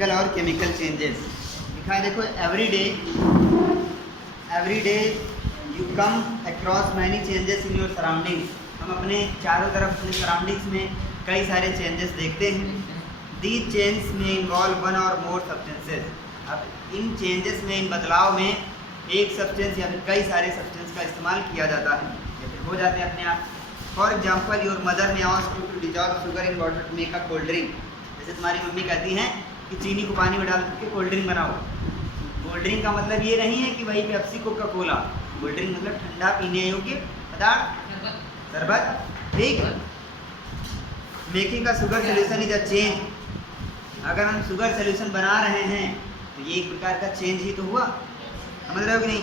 Physical or chemical changes लिखा है। देखो every day you come across many changes in your surroundings. हम अपने चारों तरफ अपने सराउंडिंग्स में कई सारे चेंजेस देखते हैं। दीज चेंज में involve one or more substances. अब इन चेंजेस में, इन बदलाव में एक सब्सटेंस या फिर कई सारे सब्सटेंस का इस्तेमाल किया जाता है या फिर हो जाते हैं अपने आप। For example your mother may ask you to dissolve sugar in water to make a cold drink. जैसे तुम्हारी मम्मी कहती हैं कि चीनी को पानी में डाल करके कोल्ड ड्रिंक बनाओ। कोल्ड ड्रिंक का मतलब ये नहीं है कि वही Pepsi Coca Cola. Cold drink मतलब ठंडा पीने योग्य पदार्थ, शरबत, ठीक। मेकिंग का sugar solution is a change. अगर हम शुगर सोल्यूशन बना रहे हैं तो ये एक प्रकार का चेंज ही तो हुआ, समझ रहे हो कि नहीं।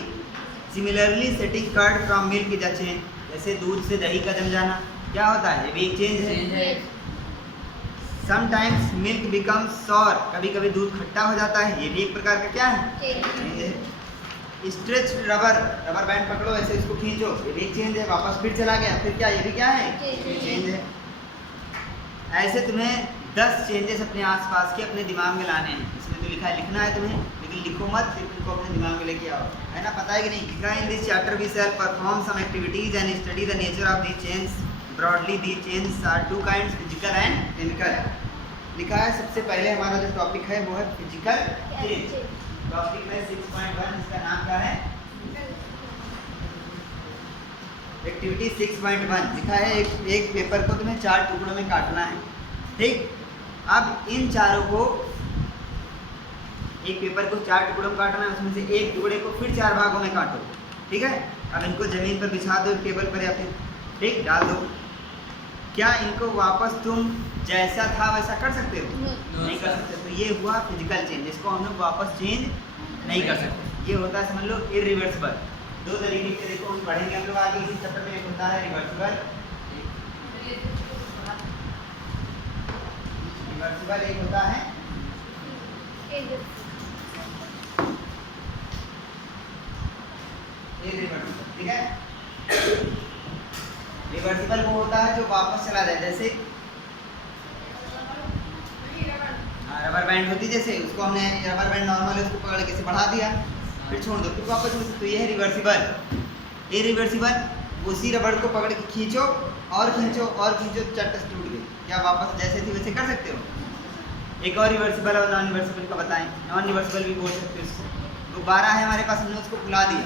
Similarly setting curd from milk is a change. जैसे दूध से दही का जम जाना क्या होता है, ये भी एक चेंज है। Sometimes milk becomes sour. कभी कभी दूध खट्टा हो जाता है, ये भी एक प्रकार का क्या है, चेंज है। स्ट्रेच रबर बैंड पकड़ो, ऐसे इसको खींचो, ये भी एक चेंज है। वापस फिर चला गया, फिर क्या, ये भी क्या है, चेंज है। ऐसे तुम्हें 10 चेंजेस अपने आसपास के अपने दिमाग में लाने हैं। इसमें तो लिखा है, लिखना है तुम्हें, लेकिन लिखो मत, सिर्फ उनको अपने दिमाग में लेके आओ, है ना। पता है कि नहीं। लिखा है in this chapter we shall perform some activities and study the nature of these change. Broadly these change are two kinds, physical and chemical. लिखा है सबसे पहले हमारा जो टॉपिक है वो है फिजिकल चेंज। टॉपिक में 6.1, इसका नाम क्या है, एक्टिविटी 6.1। लिखा है एक पेपर को तुम्हें 4 टुकड़ों में काटना है, ठीक। अब इन चारों को, एक पेपर को 4 टुकड़ों में काटना है, उसमें से एक टुकड़े को फिर 4 भागों में काटो, ठीक है। अब इनको जमीन पर बिछा दो, टेबल पर या फिर ठीक डाल दो। क्या इनको वापस तुम जैसा था वैसा कर सकते हो? नहीं कर सकते। तो ये हुआ फिजिकल चेंज, इसको हम लोग वापस चेंज नहीं कर सकते। ये होता है, समझ लो, इरिवर्सिबल। 2 तरीके के देखो हम पढ़ेंगे हम लोग आगे इसी चैप्टर में। एक होता है रिवर्सिबल, एक होता है इरिवर्सिबल, ठीक है। रिवर्सिबल वो होता है जो वापस चला जाए। जैसे रबर बैंड होती, जैसे उसको हमने रबर बैंड नॉर्मल है, उसको पकड़ के से बढ़ा दिया, फिर छोड़ दो, फिर वापस। तो ये है रिवर्सिबल। इरिवर्सिबल उसी रबड़ को पकड़ के खींचो और खींचो और खींचो, चट टूट गई। क्या वापस जैसे थी वैसे कर सकते हो? एक और रिवर्सिबल और नॉन रिवर्सिबल का बताएं। नॉन रिवर्सिबल भी बोल सकते हो इसको। गुब्बारा है हमारे पास, हमने उसको फुला दिया,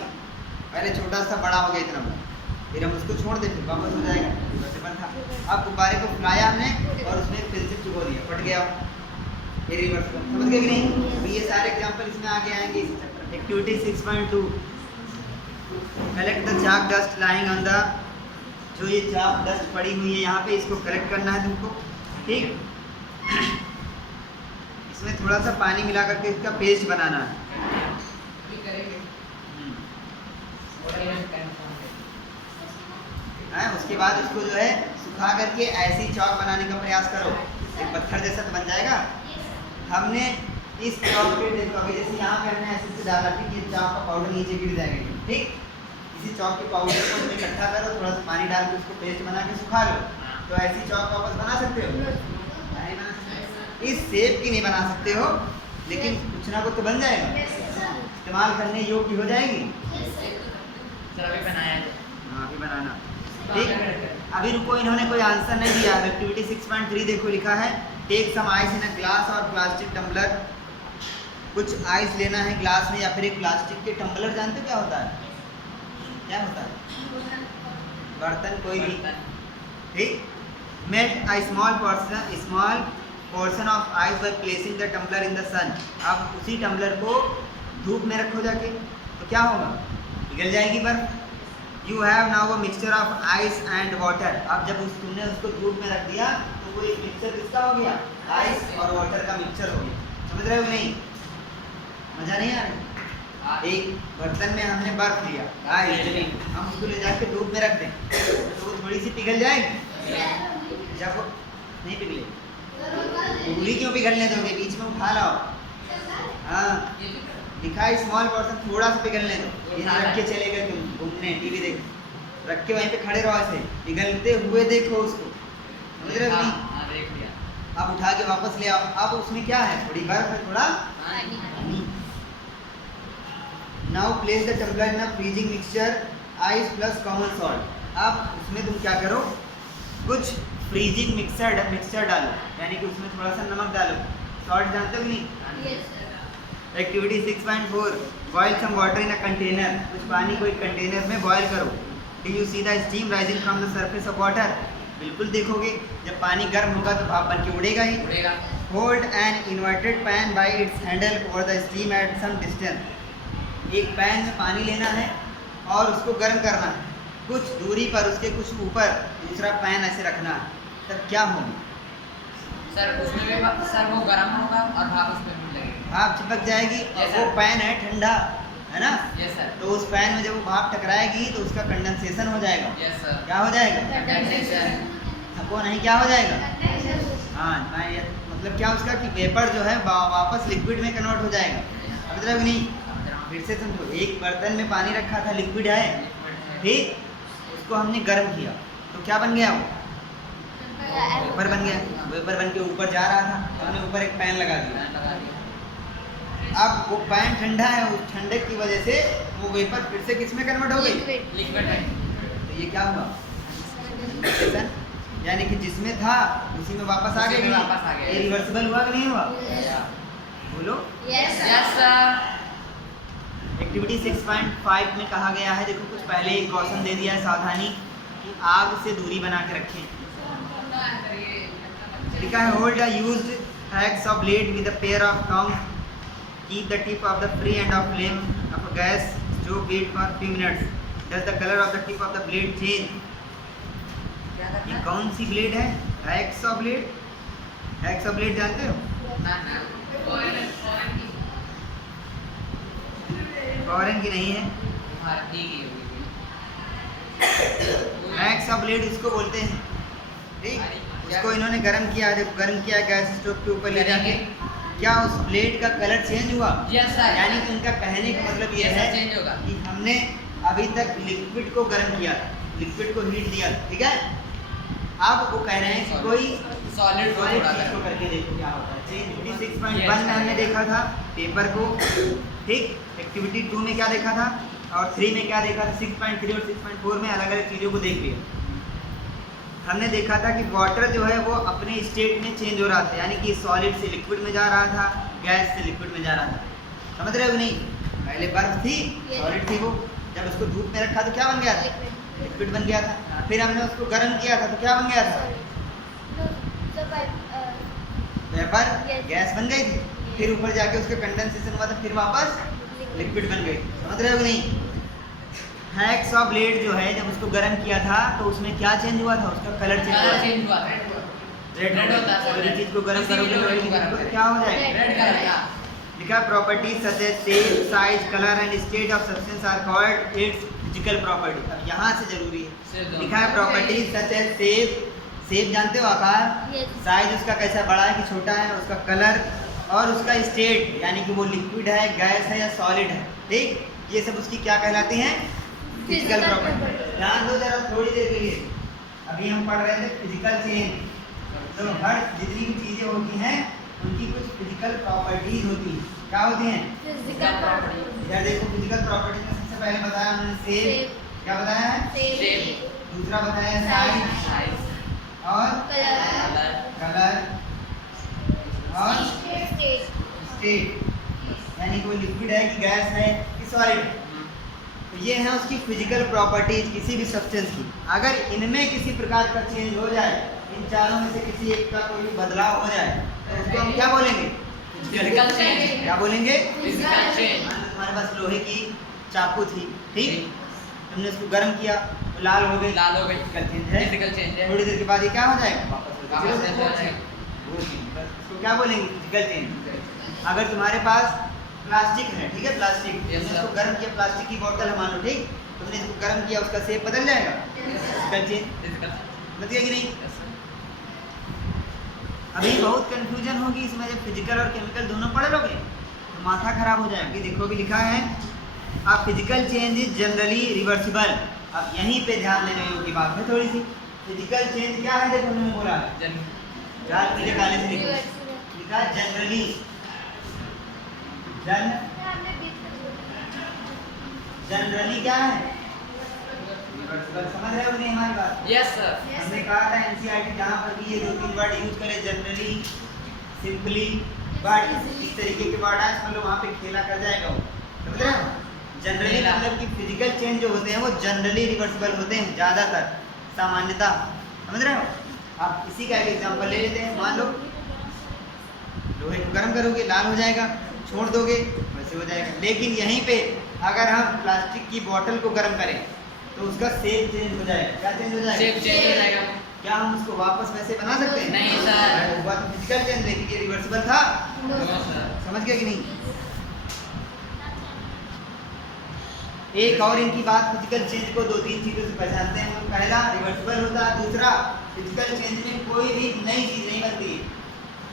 पहले छोटा सा बड़ा हो गया इतना बड़ा, फिर हम उसको छोड़ दें, फिर वापस हो जाएगा, रिवर्सिबल था। अब गुब्बारे को फुलाया हमने और उसमें पेंसिल चुभो दिया, फट गया, ये रिवर्सिबल। समझ गए कि नहीं। अभी ये सारे एग्जांपल इसमें आगे आएंगे इसी चैप्टर में। Activity 6.2, collect the chalk dust lying on the. जो ये चाक डस्ट पड़ी हुई है यहाँ पे, इसको कलेक्ट करना है तुमको, ठीक। इसमें थोड़ा सा पानी मिला करके इसका पेस्ट बनाना है। उसके बाद इसको जो है सुखा करके ऐसी चौक बनाने का प्रयास करो, एक पत्थर जैसा तो बन जाएगा। हमने इस चौक पे देखो, अभी जैसे यहाँ पे हमने ऐसे से डाला, ठीक। ये चौक का पाउडर नीचे गिर जाएगा, ठीक। इसी चौक के पाउडर को तुम इकट्ठा करो, थोड़ा सा पानी डाल के उसको पेस्ट बना के सुखा लो, तो ऐसी चौक वापस बना सकते हो? नहीं बना सकते। इस शेप की नहीं बना सकते हो, लेकिन कुछ ना कुछ तो बन जाएगा, इस्तेमाल करने योग्य हो जाएगी। हाँ, अभी बनाना, ठीक। अभी रुको, इन्होंने कोई आंसर नहीं दिया। एक्टिविटी 6.3 देखो, लिखा है take some ice in a glass और प्लास्टिक टम्बलर। कुछ आइस लेना है ग्लास में या फिर एक प्लास्टिक के टम्बलर। जानते हो क्या होता है? क्या होता है? बर्तन कोई भी, ठीक। Melt a small portion of ice by placing the tumbler in the sun. अब उसी टम्बलर को धूप में रखो जाके, तो क्या होगा? पिघल जाएगी बर्फ। You have now a mixture of ice and water. अब जब तुमने उसको धूप में रख दिया तो वो एक मिक्सचर किसका हो गया? आइस और वाटर का मिक्सचर हो गया। समझ रहे हो नहीं? मजा नहीं आ रहा? एक बर्तन में हमने बर्फ लिया, आइस, हम उसको ले जाके धूप में रख दें तो वो थोड़ी सी पिघल जाएगी। जब वो नहीं पिघले, पूरी क्यों पिघलने दोगे? बीच में उठा लाओ। हाँ, लिखा है स्मॉल पोर्शन, थोड़ा सा पिघलने दो। ये रख के चले गए तुम घूमने, टीवी देख, रख के वहीं पे खड़े रहो, ऐसे पिघलते हुए देखो उसको। समझ रहे हो नहीं? अब उठा के वापस ले आओ। अब उसमें क्या है, थोड़ी बर्फ है, थोड़ा पानी। Now place the tumbler in a freezing mixture ice plus common salt. अब उसमें तुम क्या करो, कुछ फ्रीजिंग मिक्सचर डालो, यानी कि उसमें थोड़ा सा नमक डालो। सॉल्ट जानते हो कि नहीं? Activity 6.4 boil some water in a container. कुछ पानी को एक कंटेनर में बॉयल करो। Do you see the steam rising from the surface of water? बिल्कुल देखोगे, जब पानी गर्म होगा तो भाप बन के उड़ेगा ही। Hold an inverted pan by its handle over the steam at some distance. एक पैन में पानी लेना है और उसको गर्म करना है, कुछ दूरी पर, उसके कुछ ऊपर दूसरा पैन ऐसे रखना है, तब क्या होगा? सर उसमें भी सर वो गर्म होगा और भाप उसमें भी लगेगी, भाप चिपक जाएगी। और Yes, वो sir. पैन है ठंडा, है ना? Yes sir. तो उस पैन में जब वो भाप टकराएगी तो उसका कंडेंसेशन हो जाएगा। Yes sir. क्या हो जाएगा? कंडेंसेशन। सबको नहीं, क्या हो जाएगा? हाँ, मतलब क्या उसका कि वेपर जो है वापस लिक्विड में कन्वर्ट हो जाएगा। मतलब नहीं, फिर से समझो, एक बर्तन में पानी रखा था, लिक्विड है, ठीक, उसको हमने गर्म किया तो क्या बन गया? वो वेपर बन गया। वेपर बन के ऊपर जा रहा था, हमने ऊपर एक पैन लगा दिया। अब वो पैन ठंडा है, उस ठंडक की वजह से वो वेपर फिर से किस में कन्वर्ट हो गई? लिक्विड में। तो ये क्या हुआ? यानी कि जिसमें था उसी में वापस आ उसी में गया। वापस आ गया। ये रिवर्सिबल हुआ कि नहीं हुआ? बोलो। Yes sir. एक्टिविटी 6.5 में कहा गया है, देखो कुछ पहले एक क्वेश्चन दे दिया है, सावधानी कि आग से दूरी बना के रखें। लिखा है hold a used hacksaw blade with a pair of tong, keep the tip of the free end of flame of a gas stove wait for 3 minutes. Does the colour of the tip of the blade change? ये कौन सी blade है? Hacksaw blade. Hacksaw blade जानते हो? Foreign की नहीं है, भारतीय की होगी। हैक्सॉ ब्लेड इसको बोलते हैं, ठीक। उसको इन्होंने गर्म किया, जब गर्म किया गैस स्टोव के ऊपर ले जाके, क्या उस ब्लेड का कलर चेंज हुआ? Yes sir. यानी कि उनका कहने का मतलब ये है चेंज होगा कि हमने अभी तक लिक्विड को गर्म किया था, लिक्विड को हीट दिया, ठीक है। अब वो कह रहे हैं कि कोई सॉलिड को थोड़ा चीज को करके देखो क्या होता है। एक्टिविटी 6.1 में हमने देखा था पेपर को, ठीक। एक्टिविटी 2 में क्या देखा था और 3 में क्या देखा था? 6.3 और 6.4 में अलग अलग चीज़ों को देख लिया। हमने देखा था कि वाटर जो है वो अपने स्टेट में चेंज हो रहा था, यानी कि सॉलिड से लिक्विड में जा रहा था, गैस से लिक्विड में जा रहा था। समझ रहे हो नहीं? पहले बर्फ थी, सॉलिड थी, वो जब उसको धूप में रखा तो क्या बन गया था? लिक्विड बन गया था। फिर हमने उसको गर्म किया था तो क्या बन गया था? वेपर, गैस बन गई थी। फिर ऊपर जाके उसका कंडेंसेशन हुआ था, फिर वापस लिक्विड बन गई। समझ रहे हो कि नहीं? हैक्सॉ ब्लेड जो है जब उसको गर्म किया था तो उसमें क्या चेंज हुआ था? उसका कलर चेंज हुआ। रेड होता है। कोई चीज को गर्म करोगे तो वही चीज को क्या हो जाएगा? रेड कलर का। लिखा properties such as shape, size, colour and state of substance are called its physical property. अब यहाँ से जरूरी है, लिखा है properties such as shape, shape जानते हो आकार, साइज उसका कैसा बड़ा है कि छोटा है, उसका कलर और उसका स्टेट, यानी कि वो लिक्विड है, गैस है या सॉलिड है, ठीक। ये सब उसकी क्या कहलाती हैं? Physical property. ध्यान दो जरा थोड़ी देर के लिए, अभी हम पढ़ रहे थे फिजिकल चेंज। तो हर जितनी भी चीजें होती हैं उनकी कुछ फिजिकल प्रॉपर्टीज होती हैं। क्या होती हैं? Physical property. यार देखो, फिजिकल प्रॉपर्टी में सबसे पहले बताया हमने शेप, क्या बताया है? शेप। दूसरा बताया साइज साइज। और कलर। कलर और स्टेट, यानी कि वो लिक्विड है कि गैस है कि सॉलिड है। तो ये है उसकी फिजिकल प्रॉपर्टीज किसी भी सब्सटेंस की। अगर इनमें किसी प्रकार का चेंज हो जाए, इन चारों में से किसी एक का कोई बदलाव हो जाए तो उसको हम क्या बोलेंगे? Physical change. क्या बोलेंगे? Physical change. हमारे पास लोहे की चाकू थी, ठीक, हमने उसको गर्म किया तो लाल हो गई, लाल हो गई। फिजिकल चेंज है। फिजिकल चेंज है। थोड़ी देर के बाद ये क्या हो जाएगा? वापस चेंज हो जाएगा। इसको क्या बोलेंगे? Physical change. अगर तुम्हारे पास प्लास्टिक है, ठीक है, प्लास्टिक, Yes, तुमने sir. इसको गर्म किया, प्लास्टिक की बोतल है मान लो, ठीक, तुमने इसको गर्म किया, उसका शेप बदल जाएगा? Physical change. फिजिकल। समझ गए कि नहीं? Yes sir. अभी बहुत कंफ्यूजन होगी इसमें, जब फिजिकल और केमिकल दोनों पढ़ लोगे तो माथा खराब हो जाएगी। देखो भी लिखा है अब physical change is generally reversible. अब यहीं पे ध्यान देने योग्य बात है थोड़ी सी। फिजिकल चेंज क्या है? देखो मैंने बोला चार पीले काले से लिखो। लिखा जनरली, जनरली क्या है? समझ रहे हो नहीं हमारी बात? Yes sir. हमने कहा था एनसीईआरटी जहाँ पर भी ये 2-3 वर्ड यूज करे, जनरली, सिंपली, बट इस तरीके के वर्ड आए मतलब वहाँ पे खेला कर जाएगा वो, समझ रहे हो? जनरली मतलब कि फिजिकल चेंज जो होते हैं वो जनरली रिवर्सिबल होते हैं ज़्यादातर, सामान्यता, समझ रहे हो? आप इसी का एक एग्जांपल ले लेते हैं। मान लो लोहे को गर्म करोगे लाल हो जाएगा, छोड़ दोगे वैसे हो जाएगा। लेकिन यहीं पे अगर हम प्लास्टिक की बोतल को गर्म करें तो उसका शेप चेंज हो जाएगा। क्या चेंज हो जाएगा? शेप चेंज हो जाएगा। क्या हम उसको वापस वैसे बना सकते हैं? नहीं सर। वो बात फिजिकल चेंज, लेकिन ये रिवर्सिबल था। No sir. समझ गए कि नहीं? एक और इनकी बात, फिजिकल चेंज को 2-3 चीजों से पहचानते हैं। पहला रिवर्सिबल होता है, दूसरा फिजिकल चेंज में कोई भी नई चीज नहीं बनती,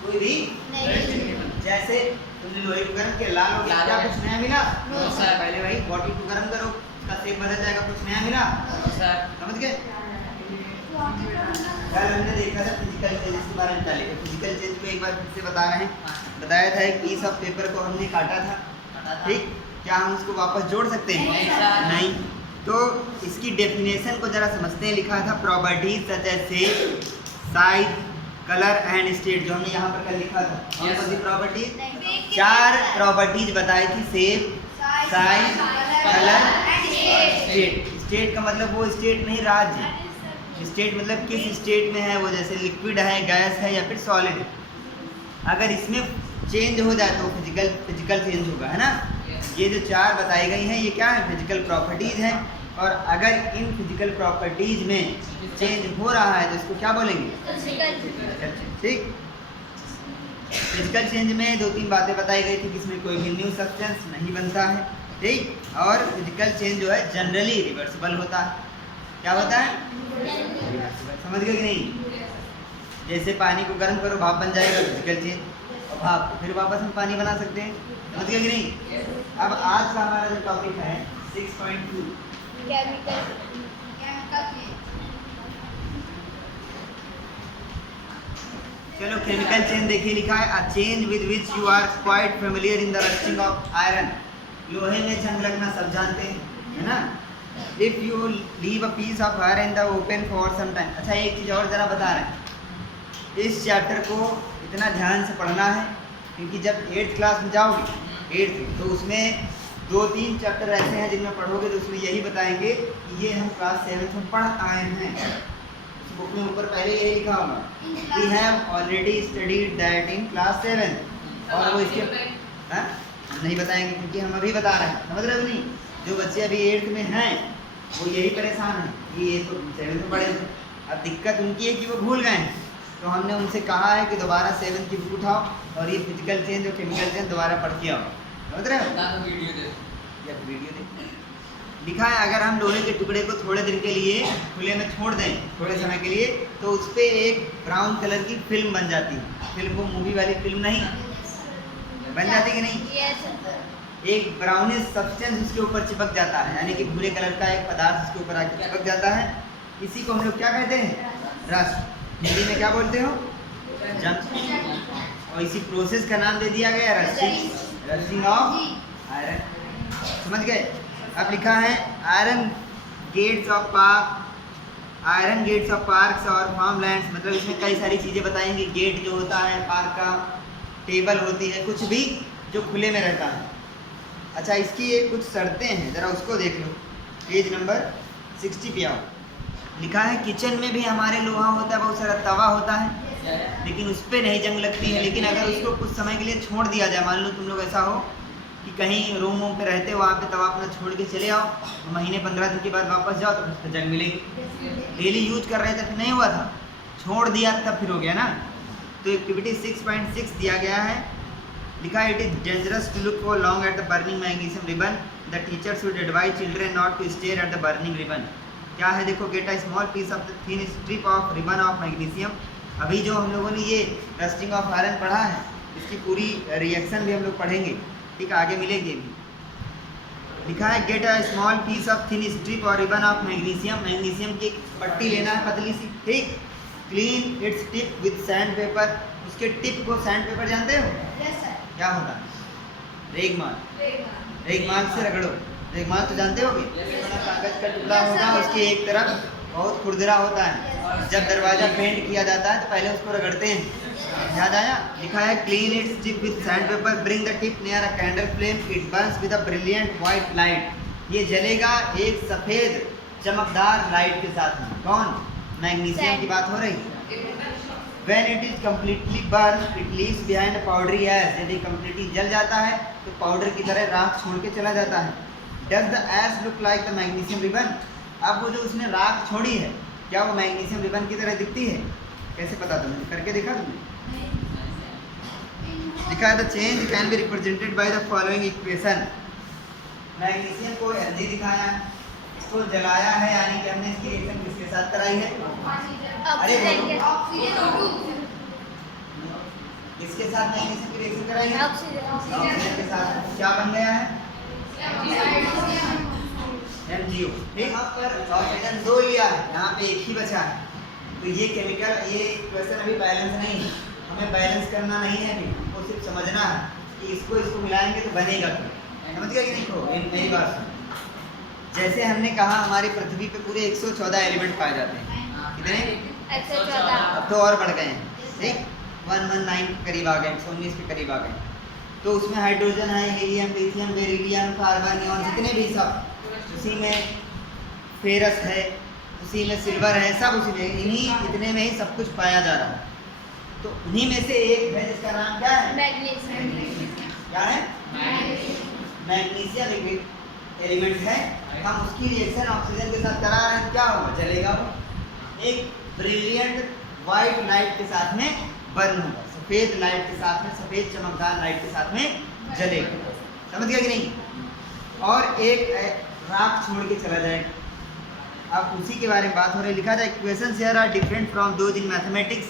कोई भी नई चीज नहीं बनती। जैसे तुमने लोहे को गर्म किया, लाल हो गया, क्या कुछ नया मिला? No sir. पहले भाई बॉटल को गर्म करो, उसका शेप बदल जाएगा, कुछ नया मिला? No sir. समझ गए? कल हमने देखा था फिजिकल चेंज के बारे में। पहले फिजिकल चेंज को एक बार फिर से बता रहे हैं। बताया था एक पीस ऑफ पेपर को हमने काटा था, ठीक? क्या हम उसको वापस जोड़ सकते हैं? नहीं सर। नहीं। तो इसकी डेफिनेशन को जरा समझते हैं। लिखा था properties such as shape, size, colour and state, जो हमने यहाँ पर कल लिखा था। कौन कौन सी प्रॉपर्टीज? 4 प्रॉपर्टीज बताई थी, shape, size, colour, state. State का मतलब वो स्टेट नहीं, राज्य। स्टेट मतलब किस स्टेट में है वो, जैसे लिक्विड है, गैस है या फिर सॉलिड। अगर इसमें चेंज हो जाए तो फिजिकल चेंज होगा, है ना? ये जो 4 बताई गई हैं ये क्या है? फिजिकल प्रॉपर्टीज हैं। और अगर इन फिजिकल प्रॉपर्टीज में चेंज हो रहा है तो इसको क्या बोलेंगे? ठीक। फिजिकल चेंज में 2-3 बातें बताई गई थी, जिसमें कोई भी न्यू सब्सटेंस नहीं बनता है, ठीक? और फिजिकल चेंज जो है जनरली रिवर्सिबल होता है। क्या होता है? समझ गए कि नहीं? जैसे पानी को गर्म करो, भाप बन जाएगा, फिजिकल चेंज, और भाप फिर वापस हम पानी बना सकते हैं। समझ गए कि नहीं? अब आज का हमारा जो टॉपिक है 6.2 चलो केमिकल चेंज देखिए। लिखा है a change with which you are quite familiar in the rusting of iron. लोहे में जंग लगना सब जानते हैं, है ना? If you leave a piece of iron in the open for some time. अच्छा, एक चीज़ और ज़रा बता रहे हैं। इस चैप्टर को इतना ध्यान से पढ़ना है, क्योंकि जब 8th क्लास में जाओगे, 8th तो उसमें 2-3 चैप्टर ऐसे हैं जिनमें पढ़ोगे तो उसमें यही बताएंगे कि ये हम क्लास 7th में पढ़ आए हैं। उस बुक में ऊपर पहले यही लिखा होगा, we have already studied that in class 7। और वो इसके हाँ हम नहीं बताएंगे, क्योंकि हम अभी बता रहे हैं। समझ रहे हो नहीं? जो बच्चे अभी 8th में हैं वो यही परेशान हैं कि ये तो 7th में पढ़े थे। अब दिक्कत उनकी है कि वो भूल गए हैं, तो हमने उनसे कहा है कि दोबारा 7th की बुक उठाओ और ये फिजिकल चेंज और केमिकल चेंज दोबारा पढ़ के आओ। समझ रहे हो? वीडियो दे। लिखा है अगर हम लोहे के टुकड़े को थोड़े दिन के लिए खुले में छोड़ दें, थोड़े समय के लिए, तो उस पर एक ब्राउन कलर की फिल्म बन जाती है। फिल्म वो मूवी वाली फिल्म नहीं बन जाती कि नहीं? एक ब्राउनिश सब्सटेंस उसके ऊपर चिपक जाता है, यानी कि भूरे कलर का एक पदार्थ उसके ऊपर आकर चिपक जाता है। इसी को हम लोग क्या कहते हैं? रस्ट। हिंदी में क्या बोलते हो? जंग। और इसी प्रोसेस का नाम दे दिया गया रस्टिंग ऑफ आयरन। समझ गए? अब लिखा है आयरन गेट्स ऑफ पार्क्स और फार्म लैंड्स। मतलब इसमें कई सारी चीज़ें बताएंगे। गेट जो होता है पार्क का, टेबल होती है, कुछ भी जो खुले में रहता है। अच्छा, इसकी ये कुछ शर्तें हैं, ज़रा उसको देख लो। पेज नंबर 60 पे आओ। लिखा है किचन में भी हमारे लोहा होता है, बहुत सारा तवा होता है, लेकिन उस पर नहीं जंग लगती है। लेकिन अगर उसको कुछ समय के लिए छोड़ दिया जाए, मान लो तुम लोग ऐसा हो कि कहीं रूम पे रहते हो, वहाँ पे तवा अपना छोड़ के चले आओ, महीने 15 दिन के बाद वापस जाओ तो फिर उसको जंग मिलेगी। डेली यूज कर रहे थे फिर नहीं हुआ था, छोड़ दिया तब फिर हो गया ना। तो एक्टिविटी 6.6 दिया गया है। लिखा है it is dangerous to look for long at the burning magnesium ribbon, the teacher should advise children not to stare at the burning ribbon. क्या है देखो, get a small piece of the thin strip of ribbon of magnesium. अभी जो हम लोगों ने ये rusting of iron पढ़ा है, इसकी पूरी रिएक्शन भी हम लोग पढ़ेंगे, ठीक, आगे मिलेगी भी। लिखा है get a small piece of thin strip और रिबन ऑफ मैग्नीशियम। मैग्नीशियम की एक पट्टी लेना है पतली सी, ठीक, clean its tip with sand paper, उसके टिप को सैंड पेपर जानते हो क्या होता है? रेगमाल से रगड़ो। रेगमाल तो जानते होगे, कागज का टुकड़ा होगा, उसकी एक तरफ बहुत खुरदरा होता है, जब दरवाजा पेंट किया जाता है तो पहले उसको रगड़ते हैं। याद आया? लिखा है clean its tip with sand paper, bring the tip near a candle flame, it Burns with a brilliant white light. ये जलेगा एक सफेद चमकदार लाइट के साथ में। कौन? मैग्नीशियम की बात हो रही। When it is completely burned, it leaves behind a powdery ash. यदि completely जल जाता है तो पाउडर की तरह राख छोड़ के चला जाता है। Does the ash look like the magnesium ribbon? अब वो जो उसने राख छोड़ी है, क्या वो मैग्नीशियम रिबन की तरह दिखती है? कैसे पता तुमने करके देखा तुमने? लिखा है the change can be represented by the following equation. Magnesium को हेल्दी दिखाया है, इसको जलाया है, यानी कि हमने इसकी रिएक्शन किसके साथ कराई है? अरे किसके साथ मैग्नीशियम की रिएक्शन कराई है? ऑक्सीजन के साथ। क्या बन गया है? MgO। ठीक, अब पर ऑक्सीजन 2 लिया है, यहाँ पे एक ही बचा है, तो ये केमिकल, ये इक्वेशन अभी बैलेंस नहीं है, हमें बैलेंस करना नहीं है, अभी हमको सिर्फ समझना है कि इसको मिलाएंगे तो बनेगा क्या। समझ गया कि नहीं? को मेरी बात सुन। जैसे हमने कहा हमारी पृथ्वी पे पूरे 114 एलिमेंट पाए जाते हैं। कितने? 114। अब तो और बढ़ गए हैं, ठीक, 119 के करीब आ गए, 119 के करीब आ गए। तो उसमें हाइड्रोजन है, helium, lithium, beryllium, carbon, neon, जितने भी सब उसी में, फेरस है उसी में, सिल्वर है, सब उसी में, इन्हीं इतने में ही सब कुछ पाया जा रहा है। तो उन्हीं में से एक है जिसका नाम क्या है? मैग्नीशियम। क्या है? मैग्नीशियम एक एलिमेंट है, हम उसकी रिएक्शन ऑक्सीजन के साथ करा रहे हैं, क्या होगा? जलेगा वो एक ब्रिलियंट व्हाइट लाइट के साथ में बर्न होगा, सफेद लाइट के साथ में, सफेद चमकदार लाइट के साथ में जलेगा। समझ गया कि नहीं? और एक राख छोड़ के चला जाएगा। अब उसी के बारे में बात हो रही। लिखा था equations here are different from those in mathematics.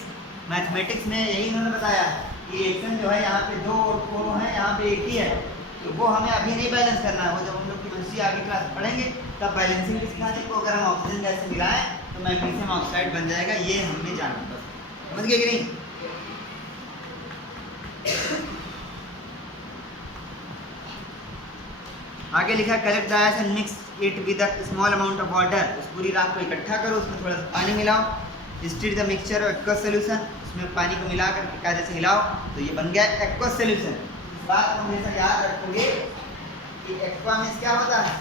Mathematics में यही उन्होंने बताया कि रिएक्शन जो है यहाँ पे 2 और है, यहाँ पे एक ही है, तो वो हमें अभी नहीं बैलेंस करना है, वो जब हम लोग केमिस्ट्री आगे क्लास पढ़ेंगे तब बैलेंसिंग सिखा दें। तो अगर हम ऑक्सीजन गैस से मिलाएं तो मैग्नीशियम ऑक्साइड बन जाएगा, ये हमने जाना बस। समझ गए कि नहीं? आगे लिखा है collect the ash and mix it with a small amount of water. उस पूरी राख को इकट्ठा करो, उसमें थोड़ा सा पानी मिलाओ, stir the mixture of aqueous solution, उसमें पानी को मिलाकर कायदे से हिलाओ तो ये बन गया एक्वस सॉल्यूशन। इस बात को हमेशा याद रखोगे कि एक्वा मींस क्या होता है?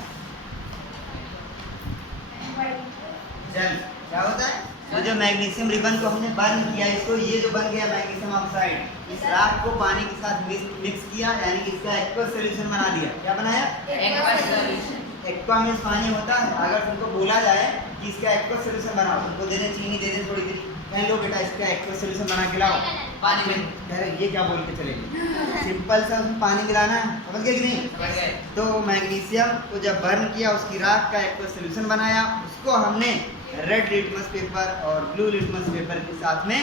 जल। क्या होता है? तो जो मैग्नीशियम रिबन को हमने बर्न किया, इसको ये जो बन गया मैग्नीशियम ऑक्साइड, इस राख को पानी के साथ मिक्स किया, यानी कि इसका एक्वस सॉल्यूशन बना दिया। क्या बनाया? Aqueous solution. एक्वा मींस पानी होता है। अगर तुमको बोला जाए कि इसका एक्वस सॉल्यूशन बनाओ, तुमको दे दें चीनी, दे दें थोड़ी देर, कह लो बेटा इसका एक्वस सॉल्यूशन बना के लाओ, पानी में कह रहे ये क्या बोल के चलेंगे? सिंपल सा उसमें पानी मिलाना है। समझ गए कि नहीं? समझ गए। तो मैग्नीशियम को जब बर्न किया, उसकी राख का एक्वस सॉल्यूशन बनाया, उसको हमने रेड लिटमस पेपर और ब्लू लिटमस पेपर के साथ में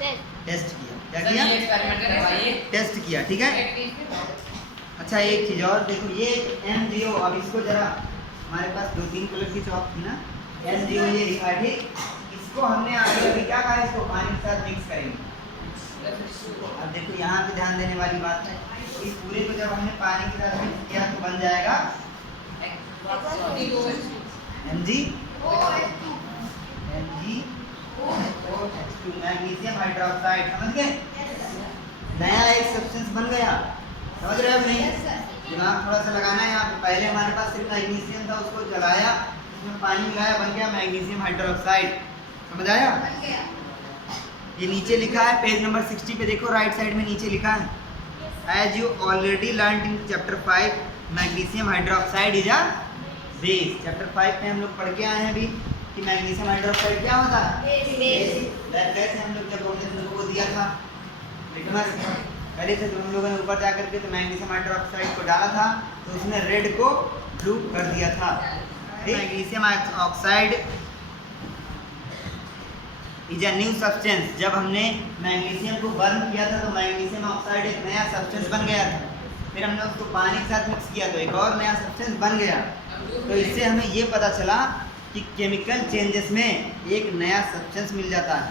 टेस्ट किया। क्या सर किया? ये एक्सपेरिमेंट करवाइए। टेस्ट किया, ठीक है। अच्छा एक चीज़ और देखो, ये MgO, अब इसको जरा, हमारे पास 2-3 कलर की चॉक थी ना, MgO ये लिखा है, ठीक। इसको हमने आगे अभी क्या कहा, इसको पानी के साथ मिक्स करेंगे। अब देखो यहाँ पे ध्यान देने वाली बात है, इस पूरे को जब हमने पानी के साथ मिक्स किया तो बन जाएगा MgO2, मैग्नीशियम हाइड्रोक्साइड। समझ गए? नया एक सब्सटेंस बन गया। समझ रहे हो नहीं? दिमाग थोड़ा सा लगाना है यहाँ पे। पहले हमारे पास सिर्फ मैग्नीशियम था, उसको जलाया, उसमें पानी मिलाया, बन गया मैग्नीशियम हाइड्रोक्साइड। समझ आया? ये नीचे लिखा है पेज नंबर 60 पे, देखो राइट साइड में नीचे लिखा है, as you already learn in chapter 5 magnesium hydroxide is a base. Chapter 5 में हम लोग पढ़ के आए हैं अभी कि मैग्नीशियम हाइड्रोक्साइड क्या होता है? बेस। हम लोग जब हमने तुम लोगों को दिया था लिटमस, पहले से तुम लोगों ने ऊपर जा करके तो मैग्नीशियम हाइड्रोक्साइड को डाला था, तो उसने रेड को ब्लू कर दिया था। Magnesium oxide is a new substance. जब हमने मैग्नीशियम को बर्न किया था तो मैग्नीशियम ऑक्साइड एक नया सब्सटेंस बन गया था, फिर हमने उसको पानी के साथ मिक्स किया तो एक और नया सब्सटेंस बन गया। तो इससे हमें ये पता चला कि केमिकल चेंजेस में एक नया सब्सटेंस मिल जाता है।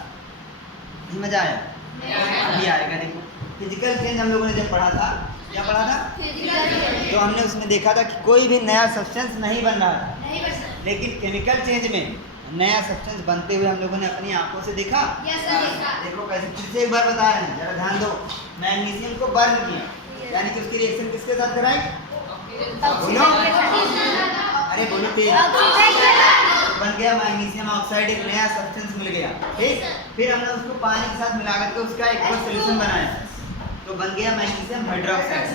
समझ आया? अभी आएगा। देखो फिजिकल चेंज हम लोगों ने जब पढ़ा था, क्या पढ़ा था? तो हमने उसमें देखा था कि कोई भी नया सब्सटेंस नहीं बन रहा था, लेकिन केमिकल चेंज में नया सब्सटेंस बनते हुए हम लोगों ने अपनी आंखों से देखा। देखो कैसे, फिर से एक बार बता रहे हैं, जरा ध्यान दो। मैग्नीशियम को बर्न किया, यानी कि उसकी रिएक्शन किसके साथ कराएं? बोलो, अरे बोलो तेज। बन गया मैग्नीशियम ऑक्साइड, एक नया सब्सटेंस मिल गया। ठीक, फिर हमने उसको पानी के साथ मिला करके उसका एक और सॉल्यूशन बनाया, तो बन गया मैग्नीशियम हाइड्रोक्साइड।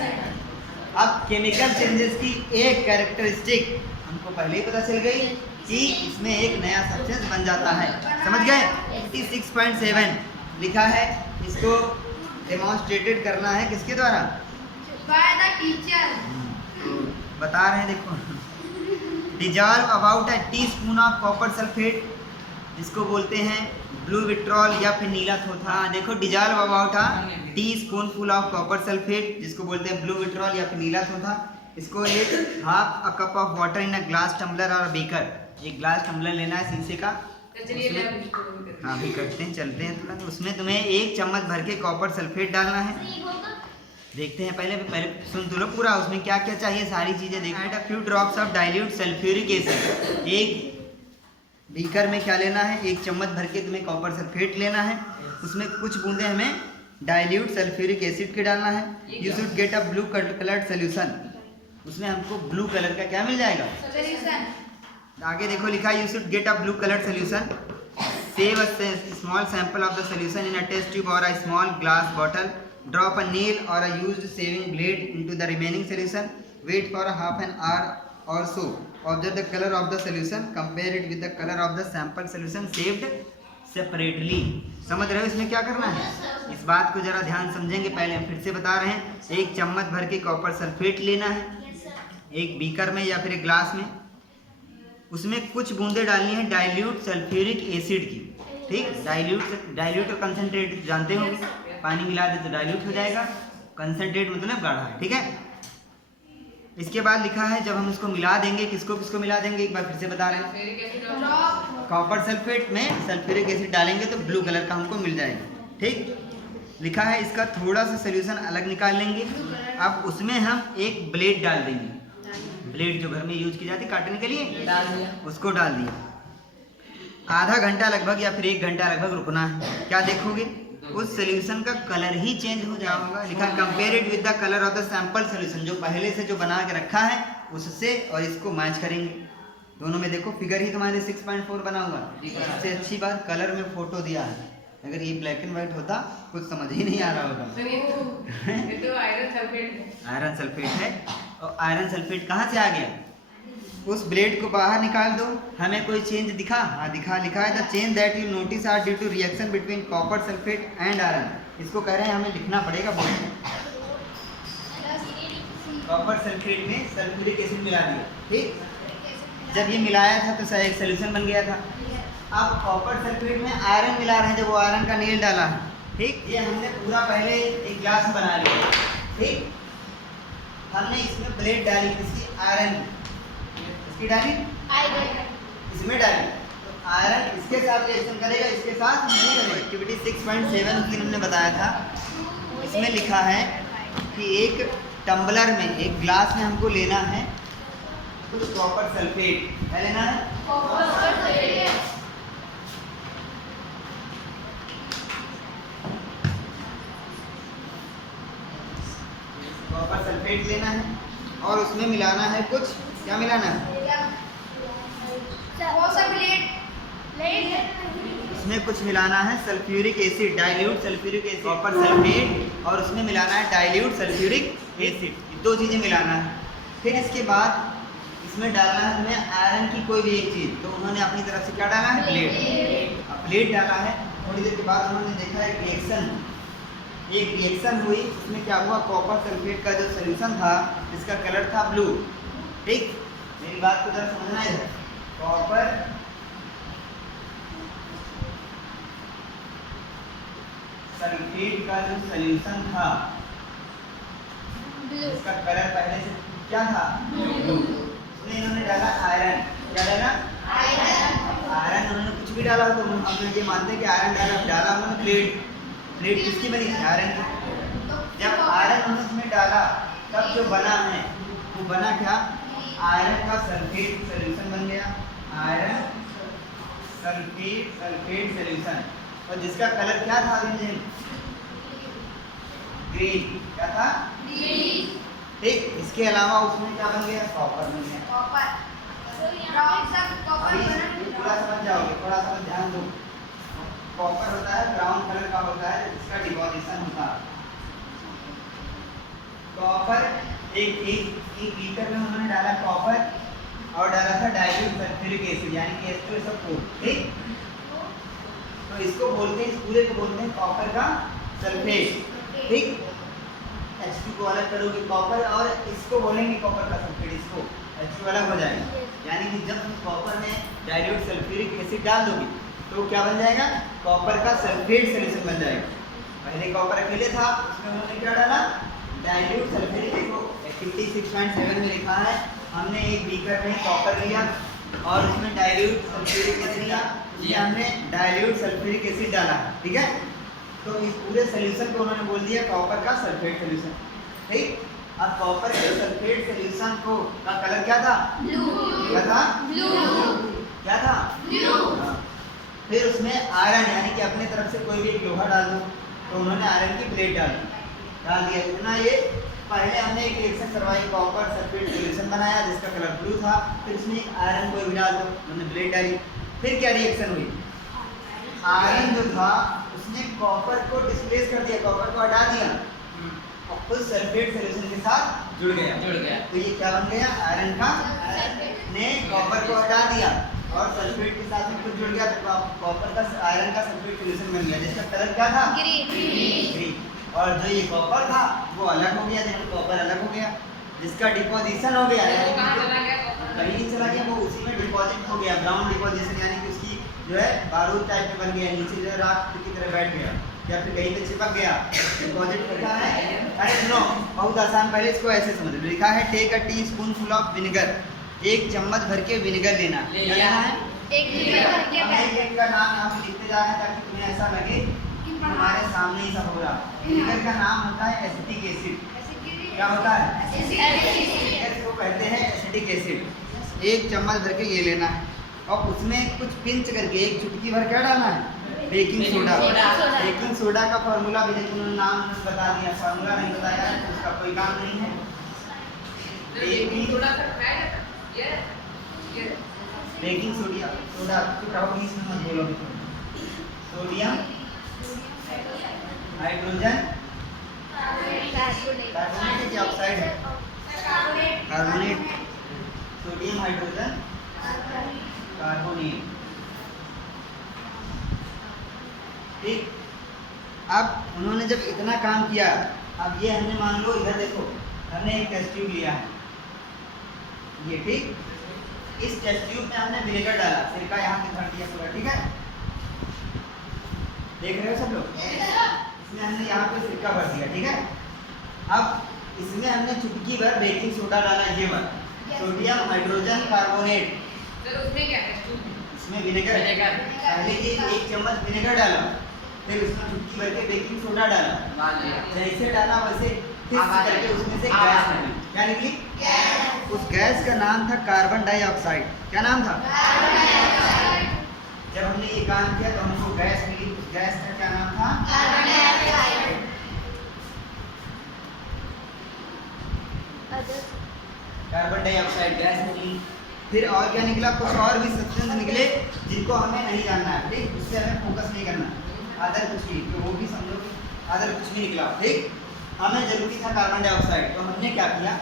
अब केमिकल चेंजेस की एक कैरेक्टरिस्टिक हमको पहले ही पता चल गई कि इसमें एक नया सब्सटेंस बन जाता है। समझ गए? 56.7 लिखा है, इसको डेमोन्स्ट्रेटेड करना है किसके द्वारा? बता रहे हैं, देखो। Dissolve about a teaspoon of copper sulphate, जिसको बोलते हैं ब्लू विट्रॉल या फिर नीला थोथा। देखो, dissolve about a teaspoonful of copper sulphate, जिसको बोलते हैं ब्लू विट्रॉल या फिर नीला थोथा। इसको एक half a cup of water in a glass tumbler और बीकर, एक ग्लास टम्बलर लेना है शीशे का। हाँ भी करते हैं, चलते हैं थोड़ा। तो उसमें तुम्हें 1 चम्मच भर के कॉपर सल्फेट डालना है। देखते हैं, पहले सुन तो लो पूरा, उसमें क्या क्या चाहिए सारी चीजें देखना है। Few drops of dilute sulphuric acid, एक बीकर में क्या लेना है? 1 चम्मच भर के तुम्हें कॉपर सल्फेट लेना है। उसमें कुछ बूंदे हमें डाइल्यूट सल्फ्यूरिक एसिड के डालना है। You should get a blue coloured solution, उसमें हमको ब्लू कलर का क्या मिल जाएगा? आगे देखो लिखा है, you should get a blue coloured solution, save a small sample of the solution in a test tube or a small glass bottle, drop a nail or a used shaving blade into the remaining solution, wait for a half an hour or so, observe the color of the solution, compare it with the color of the sample solution saved separately। समझ रहे हो इसमें क्या करना है? इस बात को जरा ध्यान समझेंगे। पहले हम फिर से बता रहे हैं, 1 चम्मच भर के कॉपर सल्फेट लेना है एक बीकर में या फिर एक ग्लास में। उसमें कुछ बूंदे डालनी है डाइल्यूट सल्फ्यूरिक एसिड की। ठीक, डाइल्यूट का कंसंट्रेट जानते होंगे, पानी मिला दे तो डाइल्यूट हो जाएगा, कंसंट्रेट मतलब गाढ़ा है। ठीक है, इसके बाद लिखा है जब हम इसको मिला देंगे, किसको किसको मिला देंगे, एक बार फिर से बता रहे हैं। कॉपर सल्फेट में सल्फ्यूरिक एसिड डालेंगे तो ब्लू कलर का हमको मिल जाएगा। ठीक, लिखा है इसका थोड़ा सा सोल्यूशन अलग निकाल लेंगे। अब उसमें हम एक ब्लेड डाल देंगे, ब्लेड जो घर में यूज की जाती है काटने के लिए, डाल दिया, उसको डाल दिया। आधा घंटा लगभग या फिर 1 घंटा लगभग रुकना है। क्या देखोगे? उस सोल्यूशन का कलर ही चेंज हो जाएगा। लिखा है compare it with the colour of the sample solution, जो पहले से जो बना के रखा है उससे, और इसको मैच करेंगे दोनों में। देखो फिगर ही तुम्हारे 6.4 बना हुआ। सबसे अच्छी बात कलर में फोटो दिया है, अगर ये ब्लैक एंड व्हाइट होता कुछ समझ ही नहीं आ रहा होगा। आयरन सल्फेट है, और आयरन सल्फेट कहाँ से आ गया? उस ब्लेड को बाहर निकाल दो, हमें कोई चेंज दिखा? हाँ दिखा, लिखा है the change that you notice are due to reaction between copper sulphate and iron. इसको कह रहे हैं हमें लिखना पड़ेगा। कॉपर सल्फेट में सल्फ्यूरिक एसिड मिला दिया। ठीक, जब ये मिलाया था तो एक सोल्यूशन बन गया था। अब कॉपर सल्फेट में आयरन मिला रहे हैं, जब वो आयरन का नेल डाला है। ठीक, ये हमने पूरा पहले एक ग्लास बना लिया। ठीक, हमने इसमें ब्लेड डाली, किसकी? आयरन की डाली, इसमें डाली, तो आयरन इसके साथ रिएक्शन करेगा, इसके साथ नहीं करेगा। एक्टिविटी 6.7 उस दिन हमने बताया था, इसमें लिखा है कि एक टम्बलर में, एक ग्लास में हमको लेना है कुछ कॉपर सल्फेट। क्या लेना है? कॉपर सल्फेट लेना है और उसमें मिलाना है कुछ, क्या मिलाना है? उसमें कुछ मिलाना है sulphuric acid, dilute sulphuric acid, copper sulphate, और उसमें मिलाना है डाइल्यूट सल्फ्यूरिक एसिड। ये 2 चीज़ें मिलाना है। फिर इसके बाद इसमें डालना है तुम्हें आयरन की कोई भी एक चीज़। तो उन्होंने अपनी तरफ से क्या डाला है? ब्लेड। अब ब्लेड डाला है, थोड़ी देर के बाद उन्होंने देखा एक रिएक्शन हुई। उसमें क्या हुआ? कॉपर सल्फेट का जो सोल्यूशन था इसका कलर था ब्लू। ठीक, मेरी बात को जरा समझना है। कॉपर सल्फेट का जो सोल्यूशन था इसका कलर पहले से क्या था? ब्लू। उसमें इन्होंने डाला आयरन। क्या डाला? आयरन। उन्होंने कुछ भी डाला हो तो हम लोग ये मानते हैं कि आयरन डाला उन्होंने प्लेट किसकी बनी है? आयरन की। जब आयरन उन्होंने उसमें डाला तब जो बना है वो बना क्या? आयरन का सल्फेट सोल्यूशन बन गया, आयरन सल्फेट सोल्यूशन। और जिसका कलर क्या था अभी? ग्रीन। क्या था? ठीक। इसके अलावा उसमें क्या बन गया? कॉपर बन गया। अभी ये पूरा समझ जाओगे, थोड़ा सा ध्यान दो। कॉपर होता है ब्राउन कलर का होता है जिसका डिपोजिशन होता है। कॉपर एक बीकर में उन्होंने डाला कॉपर और डाला था डाइल्यूट सल्फ्यूरिक एसिड यानी कि H2SO4। ठीक। तो इसको बोलते हैं, इस पूरे को बोलते हैं कॉपर का सल्फेट। ठीक। H2 को अलग करोगे कॉपर और इसको बोलेंगे कॉपर का सल्फेट, इसको H2 अलग हो जाएगा। यानी कि जब तुम कॉपर में डाइल्यूट सल्फ्यूरिक एसिड डाल दोगे तो क्या बन जाएगा? कॉपर का सल्फेट सॉल्यूशन बन जाएगा। पहले कॉपर अकेले था, उसमें उन्होंने क्या डाला? Dilute sulphuric acid. एक्टिविटी 6.7 में लिखा है हमने एक बीकर में कॉपर लिया और उसमें डाइल्यूट सल्फ्यूरिक एसिड डाला, उसमें हमने डाइल्यूट सल्फ्यूरिक एसिड डाला। ठीक है। तो इस पूरे सॉल्यूशन को उन्होंने बोल दिया कॉपर का सल्फेट सॉल्यूशन। ठीक। अब कॉपर के सल्फेट सॉल्यूशन को का कलर क्या था? क्या था? क्या था? हाँ। फिर उसमें आयरन यानी कि अपने तरफ से कोई भी एक लोहा डाल दो, तो उन्होंने आयरन की प्लेट डाल दिया। इतना ये पहले हमने एक रिएक्शन करवाई, कॉपर सल्फेट सॉल्यूशन बनाया जिसका कलर ब्लू था, फिर उसमें एक आयरन कोई भी डाल दो, उन्होंने प्लेट डाली। फिर क्या रिएक्शन हुई? आयरन जो था उसने कॉपर को डिस्प्लेस कर दिया, कॉपर को हटा दिया और खुद सल्फेट सॉल्यूशन के साथ जुड़ गया। तो ये क्या बन गया? आयरन का ने कॉपर को हटा दिया और सल्फेट के साथ में खुद जुड़ गया, तो कॉपर का आयरन का सल्फेट सॉल्यूशन बन गया जिसका कलर क्या था? ग्रीन। और जो ये कॉपर था वो अलग हो गया, देखो कॉपर अलग हो गया, जिसका डिपोजिशन हो गया कहीं नहीं चला गया, वो उसी में डिपॉजिट हो गया, ब्राउन डिपोजिशन यानी कि उसकी जो है बारूद टाइप में बन गया, नीचे जो है राख की तरह बैठ गया या फिर कहीं पे चिपक गया। डिपॉजिट लिखा है, अरे सुनो बहुत आसान, पहले इसको ऐसे समझ लो। लिखा है take a teaspoonful of vinegar, एक चम्मच भर के विनेगर लेना। क्या लेना है? एक का नाम यहाँ पे लिखते जा रहे हैं ताकि तुम्हें ऐसा लगे कि हमारे सामने ही सब हो रहा। विनेगर का नाम होता है एसिटिक एसिड। क्या होता है? विनेगर को कहते हैं एसिटिक एसिड। एक चम्मच भर के ये लेना है और उसमें कुछ पिंच करके एक चुटकी भर क्या डालना है? Baking soda. बेकिंग सोडा का फॉर्मूला भी देखो उन्होंने नाम बता दिया, फॉर्मूला नहीं बताया तो उसका कोई काम नहीं है। बेकिंग सोडा चुप रहो, इसमें मत बोलो। सोडियम हाइड्रोजन कार्बोनेट या ऑक्साइड है? कार्बोनेट। Sodium hydrogen carbonate. ठीक। अब उन्होंने जब इतना काम किया, अब ये हमने मान लो इधर देखो, हमने एक टेस्ट ट्यूब लिया है ये। ठीक। इस टेस्ट ट्यूब में हमने विनेगर डाला, सिरका यहाँ पे भर दिया पूरा। ठीक है, देख रहे हो सब लोग? इसमें हमने यहाँ पे सिरका भर दिया। ठीक है। अब इसमें हमने चुटकी भर बेकिंग सोडा डाला, ये भर सोडियम हाइड्रोजन कार्बोनेट। उसमें क्या है? इसमें विनेगर। पहले ये एक चम्मच विनेगर डाला, फिर उसमें चुटकी भर के बेकिंग सोडा डाला, जैसे डाला वैसे करके उसमें से गैस निकली। क्या निकली? उस गैस का नाम था कार्बन डाइऑक्साइड। क्या नाम था? जब हमने ये काम किया तो हमको गैस मिली, उस गैस का क्या नाम था? कार्बन डाइऑक्साइड गैस निकली। फिर और क्या निकला? कुछ और भी सब्सटेंस निकले जिनको हमें नहीं जानना है। ठीक, उससे हमें फोकस नहीं करना, अदर कुछ भी, तो वो भी समझो अदर कुछ भी निकला। ठीक, हमें जरूरी था कार्बन डाइऑक्साइड, तो हमने क्या किया,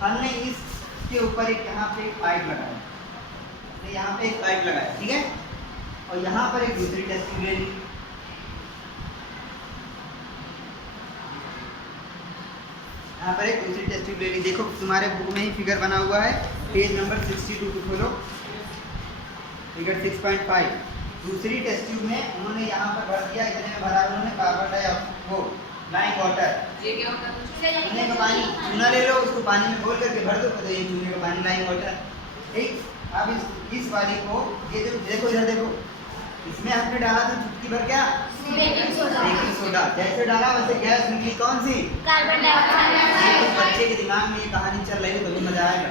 हमने इसके ऊपर एक यहाँ पे एक पाइप लगाया, तो यहाँ पे एक पाइप लगाया। ठीक है, और यहाँ पर एक दूसरी टेस्ट ट्यूब ले ली। यहाँ पर एक दूसरी टेस्ट ट्यूब ले ली। देखो तुम्हारे बुक में ही फिगर बना हुआ है, पेज नंबर 62 को खोलो, फिगर 6.5। दूसरी टेस्ट ट्यूब में उन्होंने यहाँ पर भर दिया, इतने में भरा उन्होंने कार्बन डाइऑक्साइड, लाइम वाटर। ये क्या होता है? चूने का पानी, चूना ले लो, उसको पानी में घोल करके भर दो, तो ये चूने का पानी, लाइम वाटर। ठीक, अब इस वाली को, ये जो देखो इधर देखो, इसमें हमने डाला था चुटकी भर क्या, बेकिंग सोडा, बेकिंग सोडा। जैसे डाला वैसे गैस निकली कौन सी, कार्बन ये डाइऑक्साइड। तो बच्चे के दिमाग में ये कहानी चल रही है तो भी मजा आएगा।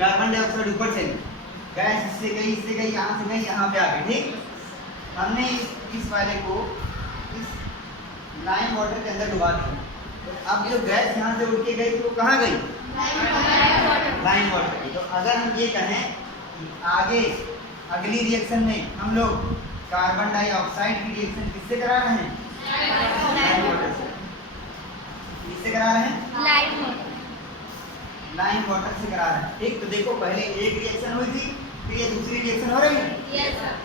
कार्बन डाइऑक्साइड ऊपर से गैस इससे गई यहाँ से गई यहाँ पे आ गई, ठीक। हमने इस वाले को इस लाइम वाटर के अंदर डुबा दिया। तो अब जो गैस यहाँ से उड़ के गई थी वो कहाँ गई, लाइम वाटर की। तो अगर हम ये कहें कि आगे अगली रिएक्शन में हम लोग कार्बन डाइऑक्साइड की रिएक्शन किससे करा रहे हैं, लाइम वाटर से। किससे करा रहे हैं, लाइम वाटर से करा रहे हैं, ठीक। तो देखो पहले एक रिएक्शन हुई थी, फिर ये दूसरी रिएक्शन हो रही है,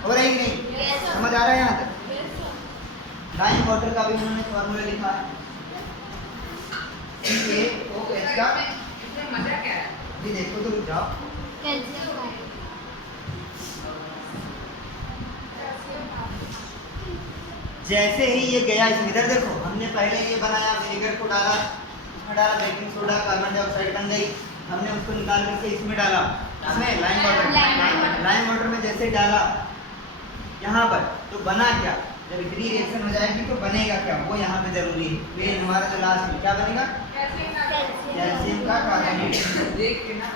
हो रही कि नहीं, समझ आ रहा है यहाँ तक। लाइम वाटर का भी उन्होंने फॉर्मूला लिखा है, CaOH का। इसमें मजा क्या है? अभी देखो तो रुक जाओ। जैसे ही ये गया इसमें, इधर देखो हमने पहले ये बनाया, विनेगर को डाला, उसमें डाला बेकिंग सोडा, कार्बन डाइऑक्साइड बन गई। हमने उसको निकाल करके इसमें डाला, इसमें लाइम वाटर में जैसे डाला यहाँ पर, तो बना क्या, जब इतनी रिएक्शन हो जाएगी तो बनेगा क्या, वो यहाँ पे जरूरी है। फिर हमारा जो लास्ट में क्या बनेगा, कैल्शियम का कार्बोनेट। देख के ना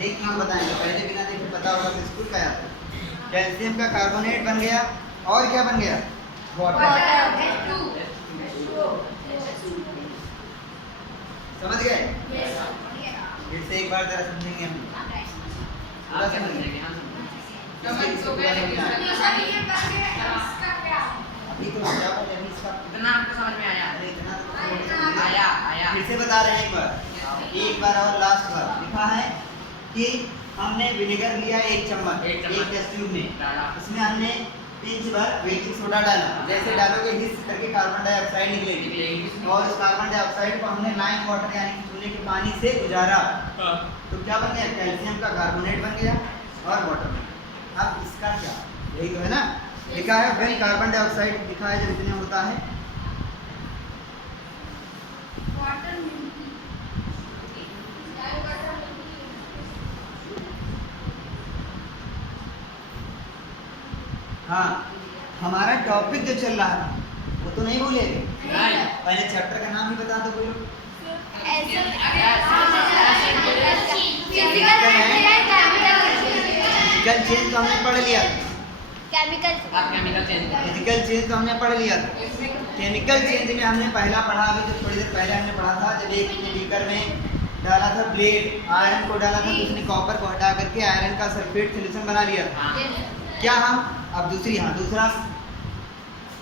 देख के बताएंगे, पहले बिना देखे पता होगा तो स्कूल का याद है। कैल्शियम का कार्बोनेट बन गया, और क्या बन गया, वाटर। समझ गए, फिर से एक बार जरा समझेंगे हम। आप क्या समझेंगे? हाँ अभी तो हो जाओ, जब इसका इतना आपको समझ में आया? अरे इतना तो समझ में आया आया। फिर से बता रहे हैं एक बार और लास्ट बार लिखा है कि हमने विनेगर लिया 1 चम्मच एक चम्मच। एक टेस्ट ट्यूब में डाला। इसमें हमने पिंच भर बेकिंग सोडा डाला। जैसे डालोगे हिस करके कार्बन डाइऑक्साइड निकलेगी और उस कार्बन डाइऑक्साइड को हमने लाइम वाटर यानी कि चूल्हे के पानी से गुजारा, तो क्या बन गया, कैल्शियम का कार्बोनेट बन गया और वाटर बन गया। अब इसका क्या, यही तो है ना, लिखा है व्हेन कार्बन डाइऑक्साइड, लिखा है जब इतने होता है हाँ, हमारा टॉपिक जो चल रहा है वो तो नहीं भूलेंगे। नहीं। पहले चैप्टर का नाम ही बता दो कोई लोग। फिजिकल चेंज तो हमने पढ़ लिया, आप केमिकल चेंज करें। फिजिकल चेंज तो हमने पढ़ लिया। केमिकल चेंज में हमने पहला पढ़ा, अभी जो थोड़ी देर पहले हमने पढ़ा था, जब एक बीकर में डाला था ब्लेड, आयरन को डाला था तो उसने कॉपर को हटा करके आयरन का सल्फेट सोल्यूशन बना लिया था। क्या हम अब दूसरा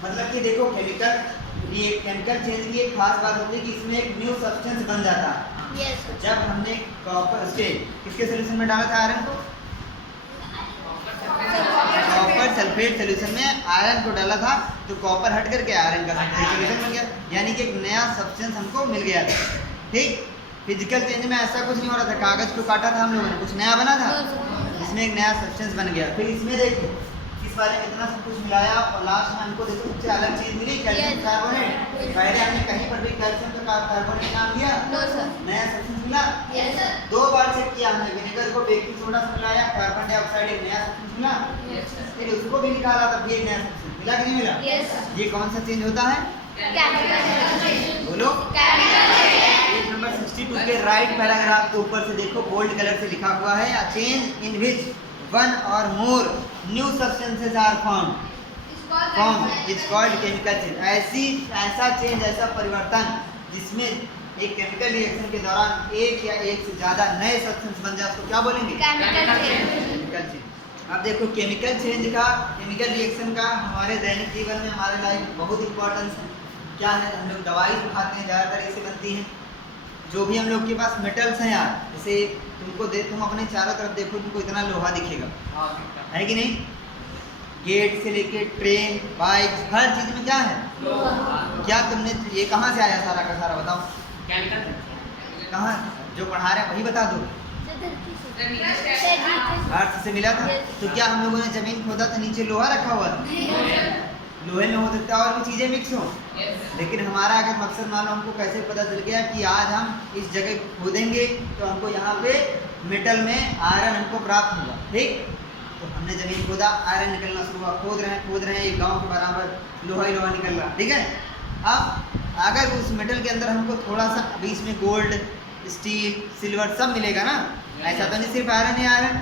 मतलब कि देखो केमिकल चेंज की एक खास बात होती है कि इसमें एक न्यू सब्सटेंस बन जाता है। जब हमने कॉपर से किसके सोल्यूशन में डाला था आयरन को, कॉपर सल्फेट सोल्यूशन में आयरन को डाला था तो कॉपर हट करके आयरन का सोल्यूशन बन गया, यानी कि एक नया सब्सटेंस हमको मिल गया था। ठीक, फिजिकल चेंज में ऐसा कुछ नहीं हो रहा था, कागज को काटा था हम लोगों ने, कुछ नया बना था, इसमें एक नया सब्सटेंस बन गया। फिर इसमें देखो इस बारे में इतना सब कुछ मिलाया और लास्ट में हमको देखो सबसे अलग चीज मिली, कैल्शियम कार्बोनेट। पहले हमने कहीं पर भी कैल्शियम का कार्बोनेट नाम लिया, नया सब्सटेंस मिला। 2 बार चेक किया हमने, विनेगर को बेकिंग सोडा से मिलाया, कार्बन डाइऑक्साइड एक नया सब्सटेंस मिला, फिर उसको भी निकाला था, फिर एक नया सब्सटेंस मिला कि नहीं मिला। ये कौन सा चेंज होता है, बोलो। पेज नंबर 62 के राइट पैराग्राफ के ऊपर से देखो बोल्ड कलर से लिखा हुआ है, a change in which one or more new substances are formed is called chemical change. ऐसा चेंज, ऐसा परिवर्तन जिसमें एक केमिकल रिएक्शन के दौरान एक या एक से ज्यादा नए सब्सटेंस बन जाए, उसको क्या बोलेंगे, केमिकल चेंज। अब देखो केमिकल चेंज का, केमिकल रिएक्शन का हमारे दैनिक जीवन में हमारे लाइफ में बहुत इंपॉर्टेंस है। क्या है, हम लोग दवाई जो खाते हैं ज़्यादातर इससे बनती है। जो भी हम लोग के पास मेटल्स हैं यार, जैसे तुम अपने चारों तरफ देखो, तुमको इतना लोहा दिखेगा, है कि नहीं। गेट से लेके ट्रेन, बाइक, हर चीज में क्या है, क्या तुमने ये कहाँ से आया सारा का सारा, बताओ कहाँ, जो पढ़ा रहे हैं वही बता दो। अर्थ से मिला था। तो क्या हम लोगों ने जमीन खोदा तो नीचे लोहा रखा हुआ था, लोहे में हो सकता है और भी चीजें मिक्स हो, लेकिन हमारा अगर मकसद मान लो, हमको कैसे पता चल गया कि आज हम इस जगह खोदेंगे तो हमको यहाँ पे मेटल में आयरन हमको प्राप्त होगा। ठीक, तो हमने जमीन खोदा, आयरन निकलना शुरू हुआ, खोद रहे हैं, एक गांव के बराबर लोहा ही लोहा निकल रहा, ठीक है। अब अगर उस मेटल के अंदर हमको थोड़ा सा अभी इसमें गोल्ड, स्टील, सिल्वर सब मिलेगा ना, ऐसा तो नहीं सिर्फ आयरन ही आयरन।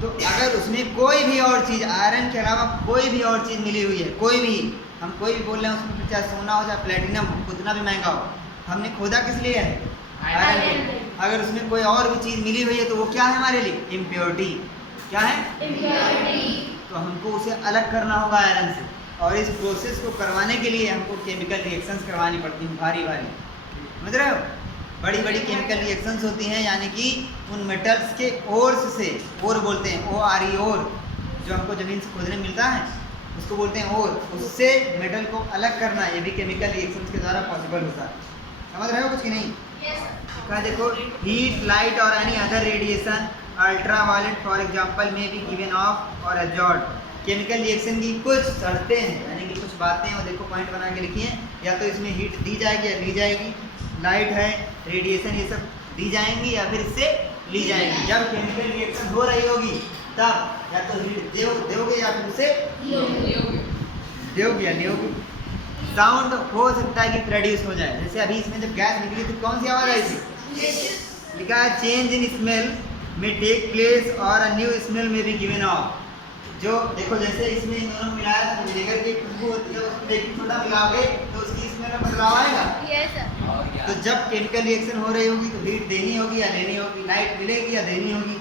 तो अगर उसमें कोई भी और चीज़, आयरन के अलावा कोई भी और चीज़ मिली हुई है, कोई भी, हम कोई भी बोल रहे हैं उसमें, चाहे सोना हो चाहे प्लेटिनम हो, कितना भी महंगा हो, हमने खोदा किस लिए है? आयरन के लिए। अगर उसमें कोई और भी चीज़ मिली हुई है तो वो क्या है हमारे लिए? इम्प्योरिटी। क्या है? इम्प्योरिटी। तो हमको उसे अलग करना होगा आयरन से, और इस प्रोसेस को करवाने के लिए हमको केमिकल रिएक्शंस करवानी पड़ती हैं, भारी समझ रहे हो? बड़ी बड़ी केमिकल रिएक्शंस होती हैं, यानी कि उन मेटल्स के ओर्स से, ओर बोलते हैं, ORE, ओर, जो हमको ज़मीन से खोदने मिलता है उसको बोलते हैं ओर, उससे मेटल को अलग करना ये भी केमिकल रिएक्शंस के द्वारा पॉसिबल होता है। समझ रहे हो कुछ कि नहीं? कहा देखो, heat, light or any other radiation, ultraviolet for example may be given off or absorb. Chemical reaction की कुछ शर्तें हैं, यानी कि कुछ बातें हैं, वो देखो पॉइंट बना के लिखी हैं। या तो इसमें हीट दी जाएगी या ली जाएगी, लाइट है, रेडिएशन, ये सब दी जाएंगी या फिर इससे ली जाएंगी। जब केमिकल रिएक्शन हो रही होगी तब या तो हीट दोगे या फिर उसे दोगे या लोगे। साउंड हो सकता है कि प्रोड्यूस हो जाए, जैसे अभी इसमें जब गैस निकली तो कौन सी आवाज़ आई थी? लिखा है चेंज इन स्मेल में टेक प्लेस और अ न्यू स्मेल में भी गिवन ऑफ। जो देखो, जैसे इसमें इन दोनों मिलाया था, विनेगर की खुशबू होती है, उसमें बेकिंग सोडा मिलाओगे तो उसकी स्मेल में बदलाव आएगा। तो जब केमिकल रिएक्शन हो रही होगी तो हीट देनी होगी या लेनी होगी, लाइट मिलेगी या देनी होगी।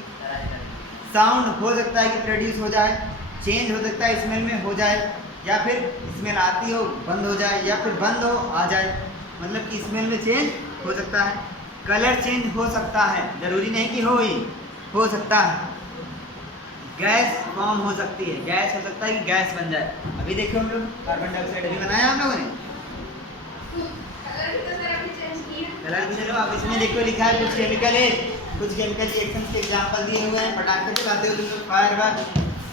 साउंड हो सकता है कि प्रोड्यूस हो जाए, चेंज हो सकता है स्मेल में हो जाए, या फिर स्मेल आती हो बंद हो जाए, या फिर बंद हो आ जाए, मतलब कि स्मेल में चेंज हो सकता है। कलर चेंज हो सकता है, जरूरी नहीं कि हो सकता है। गैस फॉर्म हो सकती है, गैस हो सकता है कि गैस बन जाए। अभी देखो हम लोग कार्बन डाइऑक्साइड अभी बनाया हम लोगों ने, कलर भी। चलो अब इसमें देखो लिखा है कुछ केमिकल है, कुछ केमिकल रिएक्शन के एग्जांपल दिए हुए हैं। पटाखे चलाते हो तुम लोग, फायर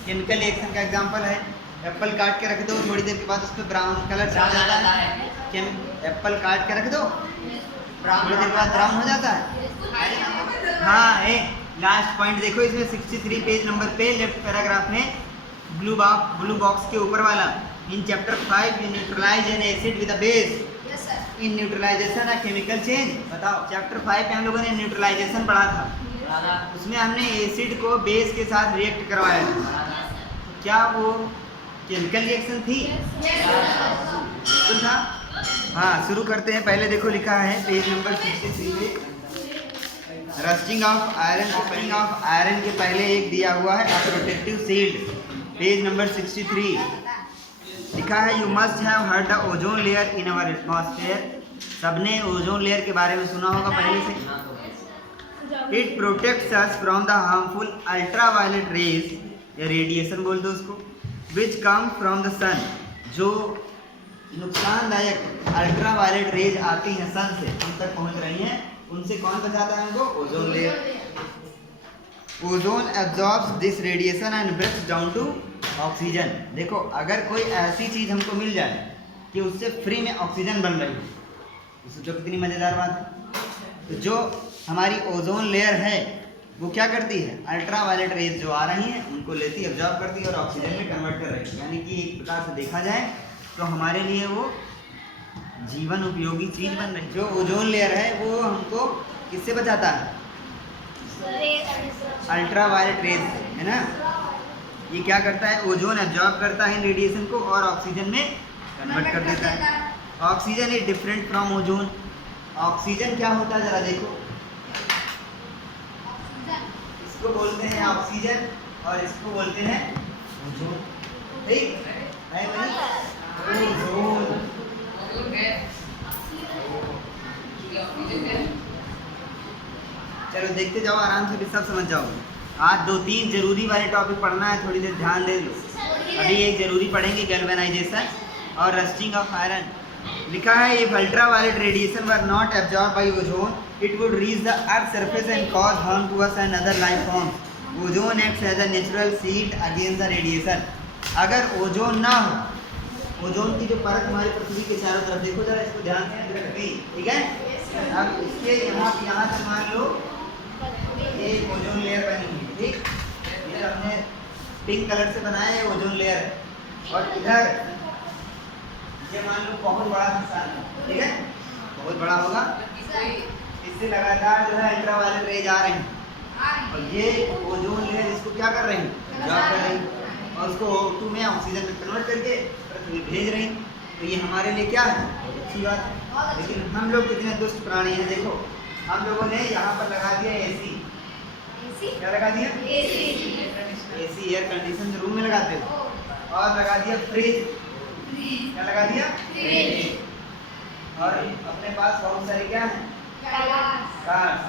केमिकल रिएक्शन का एग्जांपल है। एप्पल काट के रख दो, थोड़ी देर के बाद उस पर ब्राउन कलर छा जाता है। एप्पल काट के रख दो, थोड़ी देर के बाद ब्राउन हो जाता है। हाँ, लास्ट पॉइंट देखो इसमें 63 पेज नंबर पे लेफ्ट पैराग्राफ में ब्लू बॉक्स के ऊपर वाला, in chapter 5 you neutralise an acid with a base in neutralisation a chemical change. बताओ, चैप्टर 5 में हम लोगों ने न्यूट्रलाइजेशन पढ़ा था, उसमें हमने एसिड को बेस के साथ रिएक्ट करवाया था। तो क्या वो केमिकल रिएक्शन थी? बिल्कुल था। हाँ, शुरू करते हैं। पहले देखो लिखा है पेज नंबर 63 पे, rusting of iron. Opening of iron के पहले एक दिया हुआ है प्रोटेक्टिव शील्ड, पेज नंबर 63 लिखा है, you must have heard the ozone layer in our atmosphere. सबने ओजोन लेयर के बारे में सुना होगा पहले से। It protects us from the harmful ultraviolet rays, या रेडिएशन बोल दो उसको, विच कम फ्रॉम द सन। जो नुकसानदायक अल्ट्रा वायलेट रेज आती हैं सन से, हम तक पहुंच रही हैं, उनसे कौन बचाता है हमको? Ozone layer. Ozone absorbs this radiation and breaks down to oxygen. देखो, अगर कोई ऐसी चीज़ हमको मिल जाए कि उससे फ्री में ऑक्सीजन बन रही है, तो सोचो कितनी मज़ेदार बात है। तो जो हमारी ओजोन लेयर है वो क्या करती है? अल्ट्रा वायलेट रेज जो आ रही हैं उनको लेती, एब्जॉर्ब करती है और ऑक्सीजन में कन्वर्ट कर रही है। यानी कि एक प्रकार से देखा जाए तो हमारे लिए वो जीवन उपयोगी चीज़ बन रही है। जो ओजोन लेयर है वो हमको किससे बचाता है? अल्ट्रा वायलेट रेज, है ना। ये क्या करता है? ओजोन एब्जॉर्ब करता है रेडिएशन को और ऑक्सीजन में कन्वर्ट कर देता है। Oxygen is different from ozone. Oxygen क्या होता है जरा देखो, इसको बोलते हैं ऑक्सीजन और इसको बोलते हैं ओजोन। ठीक है भाई, ओजोन। चलो देखते जाओ, आराम से भी सब समझ जाओगे। आज 2-3 जरूरी वाले टॉपिक पढ़ना है, थोड़ी देर ध्यान दे लो। अभी एक जरूरी पढ़ेंगे, गैल्वेनाइजेशन और रस्टिंग ऑफ आयरन। लिखा है, if ultraviolet radiation were not absorb by ozone it would reach the earth surface and cause harm to us and other life forms. Ozone acts as a natural shield against the radiation. अगर ozone ना हो, ozone की जो परत हमारी पृथ्वी के चारों तरफ, देखो जरा इसको ध्यान से रखी, ठीक है। अब इसके यहाँ से मान लो एक ओजोन लेयर बनी हुई, ठीक। ये हमने पिंक कलर से बनाया है ओजोन लेयर है। और इधर ये मान लो बहुत बड़ा हिस्सा है, ठीक है, बहुत बड़ा होगा, इससे लगातार जो है अल्ट्रावायलेट रेज आ रहे हैं और ये ओजोन लेयर इसको क्या कर रही हैं, जॉब कर रही हैं और उसको O2 में ऑक्सीजन में कन्वर्ट करके पृथ्वी भेज रही हैं। तो ये हमारे लिए क्या है, बहुत अच्छी बात है। लेकिन हम लोग कितने दुष्ट प्राणी हैं, देखो हम लोगों ने यहाँ पर लगा दिया एसी, क्या लगा दिया, एसी एयर कंडीशन रूम में लगाते हो, और लगा दिया फ्रिज, क्या लगा दिया, और अपने पास बहुत सारे क्या है, कार्स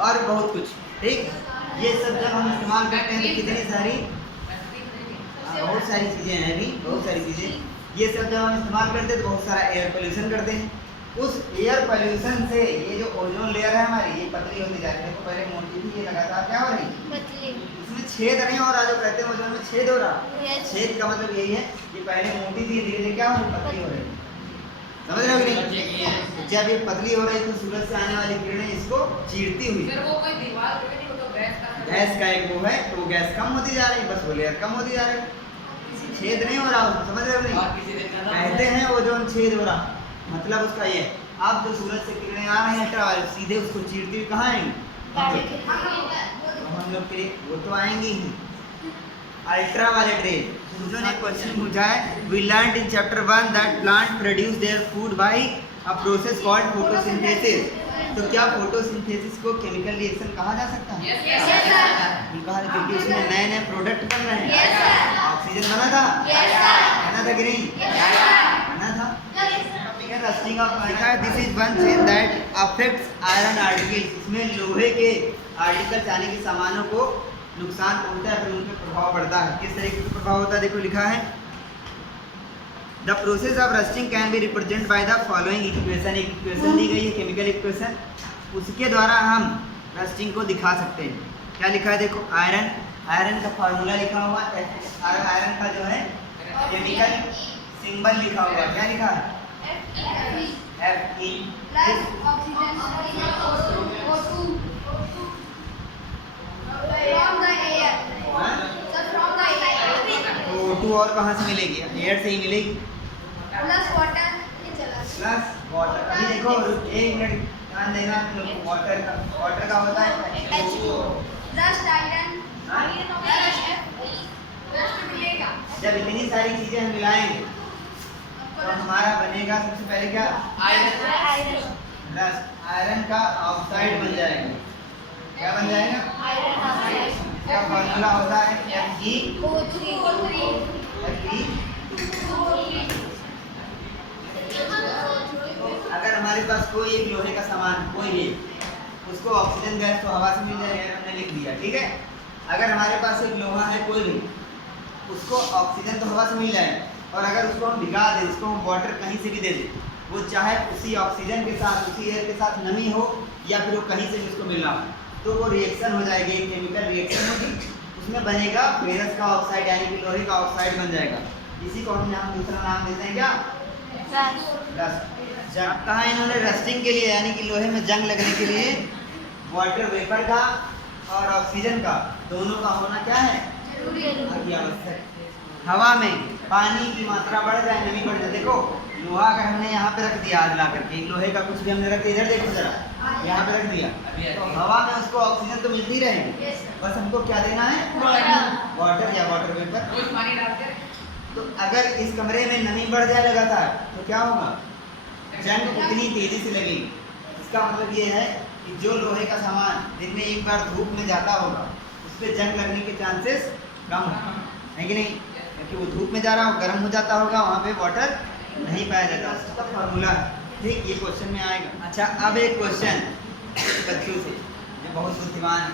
और बहुत कुछ, ठीक। ये सब जब हम इस्तेमाल करते हैं तो कितनी सारी बहुत सारी चीज़ें हैं, अभी बहुत सारी चीज़ें, ये सब जब हम इस्तेमाल करते हैं तो बहुत सारा एयर पोल्यूशन करते हैं। उस एयर पोल्यूशन से ये जो ओजोन लेयर है हमारी, ये पतली होती जा रही है। देखो पहले मोटी थी, ये लगातार क्या हो रही, इसमें छेद नहीं हो रहा, जो कहते हैं ओजोन में छेद हो रहा। छेद का मतलब यही है कि पहले मोटी थी, धीरे धीरे क्या हो रही, पतली हो रही, समझ रहे हो कि नहीं। जब ये पतली हो रही तो सूरज से आने वाली किरणें इसको चीरती हुई, गैस का एक वो है, तो गैस कम होती जा रही, बस वो लेयर कम होती जा रही, छेद नहीं हो रहा, समझ रहे हो नहीं। कहते हैं ओजोन छेद हो रहा, मतलब उसका ये, अब जो सूरज से किरणें आ रही हैं अल्ट्रावायलेट, सीधे उसको चीरती हुई कहाँ आएंगी, हम लोग के वो तो आएंगी ही अल्ट्रावायलेट रेज। जो ने क्वेश्चन पूछा है, we learned in chapter 1 that plant produce their food by a process called photosynthesis. तो क्या फोटोसिंथेसिस को केमिकल रिएक्शन कहा जा सकता है? क्योंकि उसमें नए नए प्रोडक्ट बन रहे हैं। ऑक्सीजन बना था, बना था कि नहीं, बना था। Rusting of this is one change that affects iron articles. इसमें लोहे के आर्टिकल्स यानी कि सामानों को नुकसान पहुंचता है, फिर उन पर प्रभाव पड़ता है। किस तरीके से प्रभाव होता है, देखो लिखा है, the process of rusting can be represent by the following equation. एक इक्वेशन दी गई है, केमिकल इक्वेशन, उसके द्वारा हम रस्टिंग को दिखा सकते हैं। क्या लिखा है, देखो आयरन, आयरन का फार्मूला लिखा हुआ है, आयरन का जो है केमिकल सिंबल लिखा हुआ है, क्या लिखा है, Fe O2 और कहाँ से मिलेगी, एयर से ही मिलेगी, प्लस वाटर। अभी देखो एक मिनट ध्यान देना, वाटर का होता है जब इतनी सारी चीजें हम मिलाएंगे तो हमारा बनेगा सबसे पहले क्या, आयरन, आयरन का ऑक्साइड बन जाएगा। क्या बन जाएगा, क्या फॉर्मूला होता है, Fe। अगर हमारे पास कोई एक लोहे का सामान कोई भी, उसको ऑक्सीजन गैस तो हवा से मिल जाएगा, हमने लिख दिया, ठीक है। अगर हमारे पास एक लोहा है कोई भी, उसको ऑक्सीजन तो हवा से मिल जाएगा, और अगर उसको हम भिगा दें, उसको हम वाटर कहीं से भी दे दें, वो चाहे उसी ऑक्सीजन के साथ, उसी एयर के साथ नमी हो, या फिर वो कहीं से भी उसको मिलना हो, तो वो रिएक्शन हो जाएगी, एक केमिकल रिएक्शन होगी, उसमें बनेगा फेरस का ऑक्साइड यानी कि लोहे का ऑक्साइड बन जाएगा। इसी को हम दूसरा नाम देते हैं क्या, रस्ट। कहा इन्होंने रस्टिंग के लिए यानी कि लोहे में जंग लगने के लिए वाटर वेपर का और ऑक्सीजन का दोनों का होना क्या है, आवश्यक। हवा में पानी की मात्रा बढ़ जाए, नमी बढ़ जाए, देखो लोहा अगर हमने यहाँ पे रख दिया, आग ला करके लोहे का कुछ भी हमने रख दिया, इधर देखो जरा, यहाँ पे रख दिया, तो हवा में उसको ऑक्सीजन तो मिलती रहेगी, बस हमको क्या देना है, वाटर या वाटर वेपर। तो अगर इस कमरे में नमी बढ़ जाए लगातार तो क्या होगा, जंग उतनी तेजी से लगेगी। इसका मतलब ये है कि जो लोहे का सामान दिन में एक बार धूप में जाता होगा, उस पर जंग लगने के चांसेस कम है कि नहीं, क्योंकि वो धूप में जा रहा हो, गर्म हो जाता होगा, वहाँ पे वाटर नहीं पाया जाता, उसका फार्मूला है, ठीक। ये क्वेश्चन में आएगा। अच्छा, अब एक क्वेश्चन बच्चों से जो बहुत बुद्धिमान है,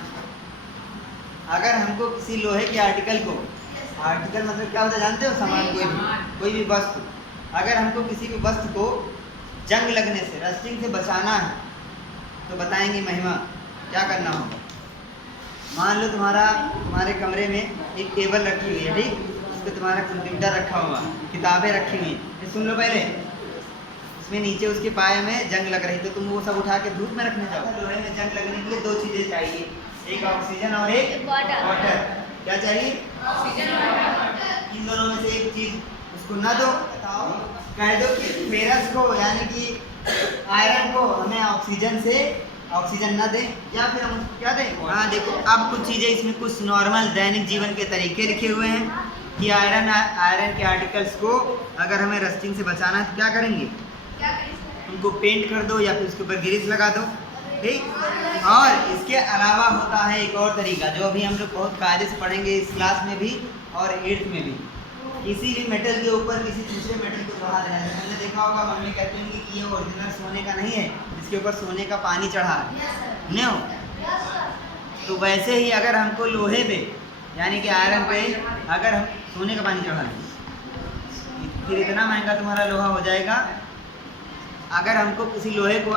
अगर हमको किसी लोहे के आर्टिकल को, आर्टिकल मतलब क्या होता है जानते हो, सामान, कोई भी वस्तु, अगर हमको किसी भी वस्तु को जंग लगने से, रस्टिंग से बचाना है, तो बताएंगे महिमा क्या करना होगा। मान लो तुम्हारे कमरे में एक टेबल रखी हुई है, ठीक, उस पर तुम्हारा कंप्यूटर रखा हुआ, किताबें रखी हुई, ये सुन लो पहले, इसमें नीचे उसके पाए में जंग लग रही, तो तुम वो सब उठा के धूप में रखने जाओ। लोहे में जंग लगने के लिए दो चीज़ें चाहिए, एक ऑक्सीजन और एक वाटर। क्या चाहिए, इन दोनों में से एक चीज उसको ना दो, बताओ, कह दो कि फेरस को यानी कि आयरन को हमें ऑक्सीजन ना दें, या फिर हम उसको क्या दें। हाँ देखो, अब कुछ चीज़ें इसमें कुछ नॉर्मल दैनिक जीवन के तरीके लिखे हुए हैं कि आयरन के आर्टिकल्स को अगर हमें रस्टिंग से बचाना है तो क्या करेंगे, उनको पेंट कर दो या फिर उसके ऊपर ग्रीस लगा दो, ठीक। और इसके अलावा होता है एक और तरीका जो अभी हम लोग बहुत कायदे से पढ़ेंगे इस क्लास में भी और 8th में भी। किसी भी मेटल के ऊपर किसी दूसरे मेटल को चढ़ा देना है। हमने देखा होगा मम्मी कहती होंगी कि ये ओरिजिनल सोने का नहीं है, इसके ऊपर सोने का पानी चढ़ा है, नहीं हो। तो वैसे ही अगर हमको लोहे पे यानी कि आयरन पे अगर हम सोने का पानी चढ़ा दें, फिर इतना महंगा तुम्हारा लोहा हो जाएगा। अगर हमको किसी लोहे को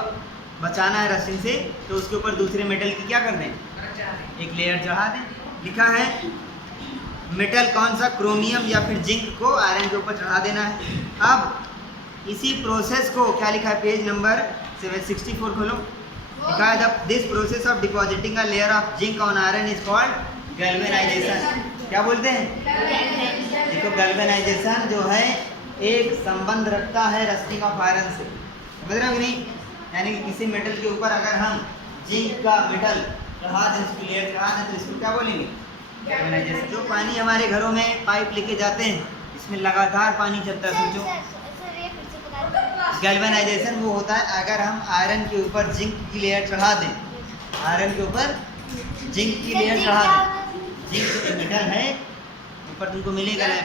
बचाना है रस्टिंग से तो उसके ऊपर दूसरे मेटल की क्या कर दें, एक लेयर चढ़ा दें। लिखा है मेटल कौन सा, क्रोमियम या फिर जिंक को आयरन के ऊपर चढ़ा देना है। अब इसी प्रोसेस को क्या लिखा है, पेज नंबर 764 खोलो। लिखा है this process of depositing a layer of zinc on iron is called galvanisation. क्या बोलते हैं, देखो गैल्वेनाइजेशन जो है एक संबंध रखता है रस्टिंग ऑफ आयरन से, समझ रहे हो कि नहीं। यानी कि किसी मेटल के ऊपर अगर हम जिंक का मेटल चढ़ा दें, उसकी लेयर चढ़ा दें तो इसको क्या बोलेंगे, गैल्वेनाइजेशन। जो पानी हमारे घरों में पाइप लेके जाते हैं इसमें लगातार पानी चलता है, सोचो गैल्वेनाइजेशन वो होता है अगर हम आयरन के ऊपर जिंक की लेयर चढ़ा दें, आयरन के ऊपर जिंक की लेयर चढ़ा दें, जिंक एक मेटल है ऊपर तुमको मिलेगा ना।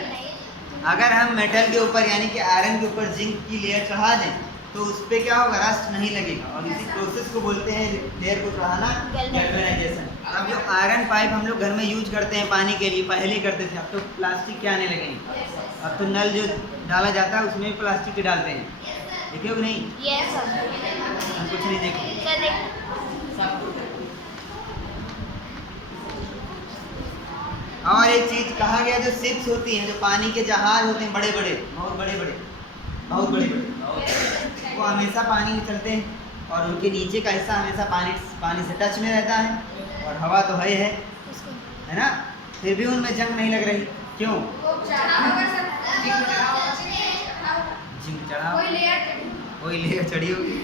अगर हम मेटल के ऊपर यानी कि आयरन के ऊपर जिंक की लेयर चढ़ा दें तो उस पर क्या होगा, रस्ट नहीं लगेगा। और इसी प्रोसेस को बोलते हैं लेयर को चढ़ाना, गैल्वेनाइजेशन। अब जो आयरन पाइप हम लोग घर में यूज करते हैं पानी के लिए, पहले करते थे, अब तो प्लास्टिक के आने लगे हैं। अब तो नल जो डाला जाता है उसमें भी प्लास्टिक के डालते हैं, देखे हो कि नहीं, हम कुछ नहीं देखे। और एक चीज कहा गया, जो शिप्स होती हैं, जो पानी के जहाज होते हैं बड़े बड़े, बहुत बड़े बड़े, वो हमेशा पानी में चलते हैं और उनके नीचे का हिस्सा हमेशा पानी से टच में रहता है और हवा तो है ना, फिर भी उनमें जंग नहीं लग रही, क्यों, जिंक चढ़ा, कोई लेयर चढ़ी होगी।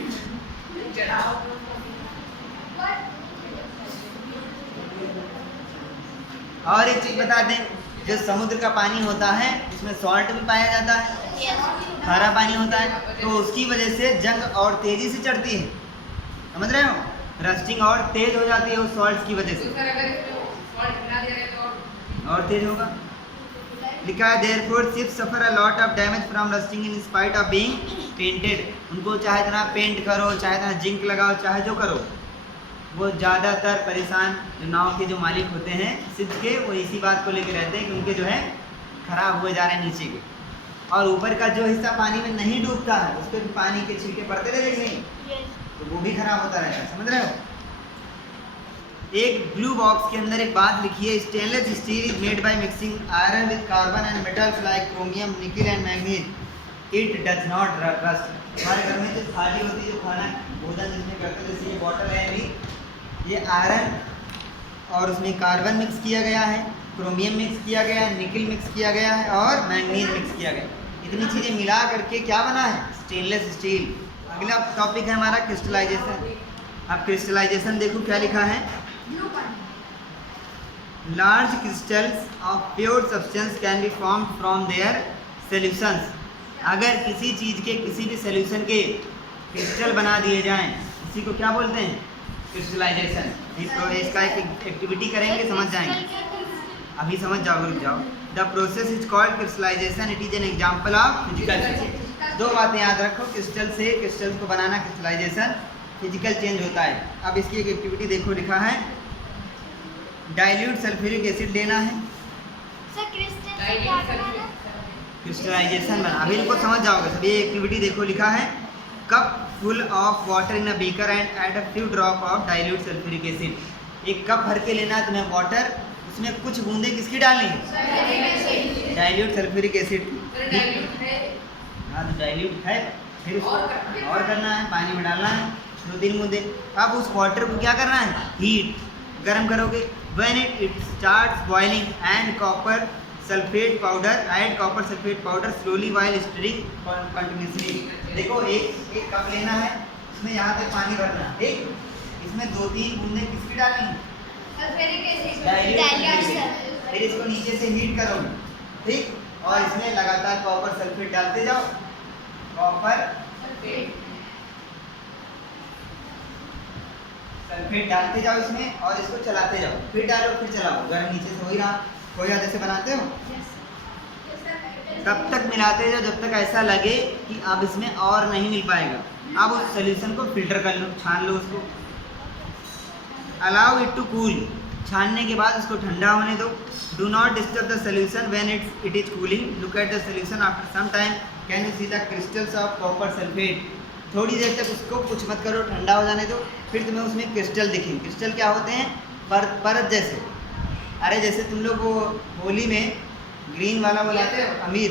और एक चीज बता दें, जो समुद्र का पानी होता है उसमें सॉल्ट भी पाया जाता है, खारा पानी होता है, तो उसकी वजह से जंग और तेजी से चढ़ती है, समझ रहे हो, रस्टिंग और तेज हो जाती है उस सॉल्ट की वजह से, और तेज होगा। लिखा है therefore ships suffer a lot of damage from rusting in spite of being painted. उनको चाहे इतना पेंट करो, चाहे इतना जिंक लगाओ, चाहे जो करो, वो ज़्यादातर परेशान जो नाव के जो मालिक होते हैं शिप्स के, वो इसी बात को लेकर रहते हैं कि उनके जो है खराब हुए जा रहे हैं नीचे के, और ऊपर का जो हिस्सा पानी में नहीं डूबता है उस पर भी पानी के छिलके पड़ते रहे कि नहीं, तो वो भी खराब होता रहता है, समझ रहे हो। एक ब्लू बॉक्स के अंदर एक बात लिखी है, stainless steel is made by mixing iron with carbon and metals like chromium, निकल and manganese, it does not rust. हमारे घर में जो थाली होती है, जो खाना भोजन जिसमें करते हैं, जैसे ये बॉटल है अभी, ये आयरन और उसमें कार्बन मिक्स किया गया है, क्रोमियम मिक्स किया गया है, निकल मिक्स किया गया है और मैंगनीज मिक्स किया गया है। इतनी चीज़ें मिला करके क्या बना है, स्टेनलेस स्टील। अगला टॉपिक है हमारा क्रिस्टलाइजेशन। अब क्रिस्टलाइजेशन देखो क्या लिखा है, large crystals of pure substance can be formed from their solutions. अगर किसी चीज़ के किसी भी सॉल्यूशन के क्रिस्टल बना दिए जाएं, इसी को क्या बोलते हैं, क्रिस्टलाइजेशन। इसका एक एक्टिविटी करेंगे, समझ जाएंगे, अभी समझ जाओ, रुक जाओ। The process is called crystallisation, it is an example of physical change. दो बातें याद रखो, क्रिस्टल से क्रिस्टल को बनाना क्रिस्टलाइजेशन, फिजिकल चेंज होता है। अब इसकी एक एक्टिविटी देखो, लिखा है डाइल्यूट सल्फ्यूरिक एसिड लेना है, क्रिस्टलाइजेशन बना। अभी इनको समझ जाओगे सब। ये एक्टिविटी देखो, लिखा है cup full of water in a beaker and add a few drop of dilute sulphuric acid. एक कप भर के लेना है तुम्हें वाटर, उसमें कुछ बूंदे किसकी डालनी है, डाइल्यूट सल्फ्यूरिक एसिड। हाँ तो डाइल्यूट है, फिर उसको और करना है, पानी में डालना है 2-3 बूंदे। अब उस वाटर को क्या करना है, हीट, गर्म करोगे, When it starts boiling and copper sulfate powder, add copper sulfate powder slowly while stirring continuously. देखो एक कप लेना है, इसमें यहाँ तक पानी भरना है, ठीक? इसमें 2-3 बूंदें किसकी डालनी है? फिर इसको नीचे से हीट करो, ठीक? और इसमें लगातार कॉपर सल्फेट डालते जाओ, कॉपर सल्फेट डालते जाओ इसमें और इसको चलाते जाओ, फिर डालो फिर चलाओ, गर्म नीचे से हो ही रहा, खोया जैसे बनाते हो तब तक मिलाते जाओ जब तक ऐसा लगे कि अब इसमें और नहीं मिल पाएगा। अब उस सोल्यूशन को फिल्टर कर लो, छान लो उसको। अलाउ इट टू कूल, छानने के बाद उसको ठंडा होने दो। Do not disturb the solution when it is cooling. Look at the solution after some time, can you see the crystals of copper sulphate. थोड़ी देर तक उसको कुछ मत करो, ठंडा हो जाने दो, फिर तुम्हें उसमें क्रिस्टल दिखेंगे। क्रिस्टल क्या होते हैं? परत जैसे। अरे जैसे तुम लोग वो होली में ग्रीन वाला बोलाते हो अमीर,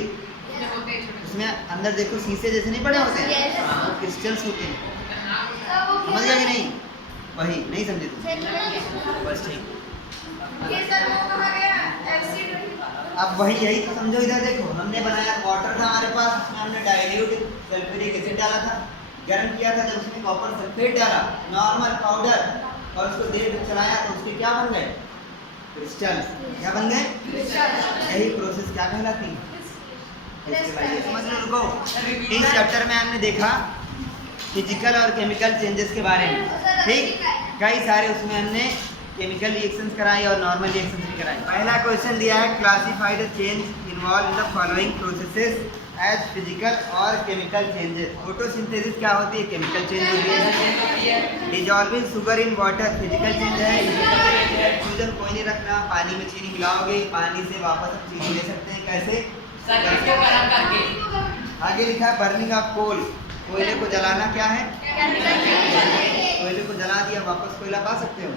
उसमें अंदर देखो शीशे जैसे नहीं पड़े होते हैं, वो क्रिस्टल्स होते हैं। समझ गया कि नहीं? वही नहीं समझे तुम? बस ठीक। अब वही यही तो समझो। इधर देखो, हमने बनाया वाटर था हमारे पास, उसमें हमने डाइल्यूट सल्फ्यूरिक एसिड डाला था, गर्म किया था, जब उसमें कॉपर सल्फेट डाला नॉर्मल पाउडर और उसको देर तक चलाया तो उसके क्या बन गए? क्रिस्टल। क्या बन गए? यही प्रोसेस क्या कहलाती है? समझ लो। रुको, इस चैप्टर में हमने देखा फिजिकल और केमिकल चेंजेस के बारे में, ठीक? कई सारे उसमें हमने केमिकल रिएक्शंस कराई और नॉर्मल रिएक्शंस भी कराई। पहला क्वेश्चन दिया है, classify the change involve in the following processes as physical or chemical changes. Photosynthesis क्या होती है? केमिकल चेंज होती है। Dissolving sugar in water physical change है। फ्यूजन कोई नहीं रखना, पानी में चीनी मिलाओगे, पानी से वापस हम चीनी ले सकते हैं। कैसे? आगे लिखा है बर्निंग ऑफ कोल, कोयले को जलाना क्या है? कोयले को जला दिया, वापस कोयला पा सकते हो?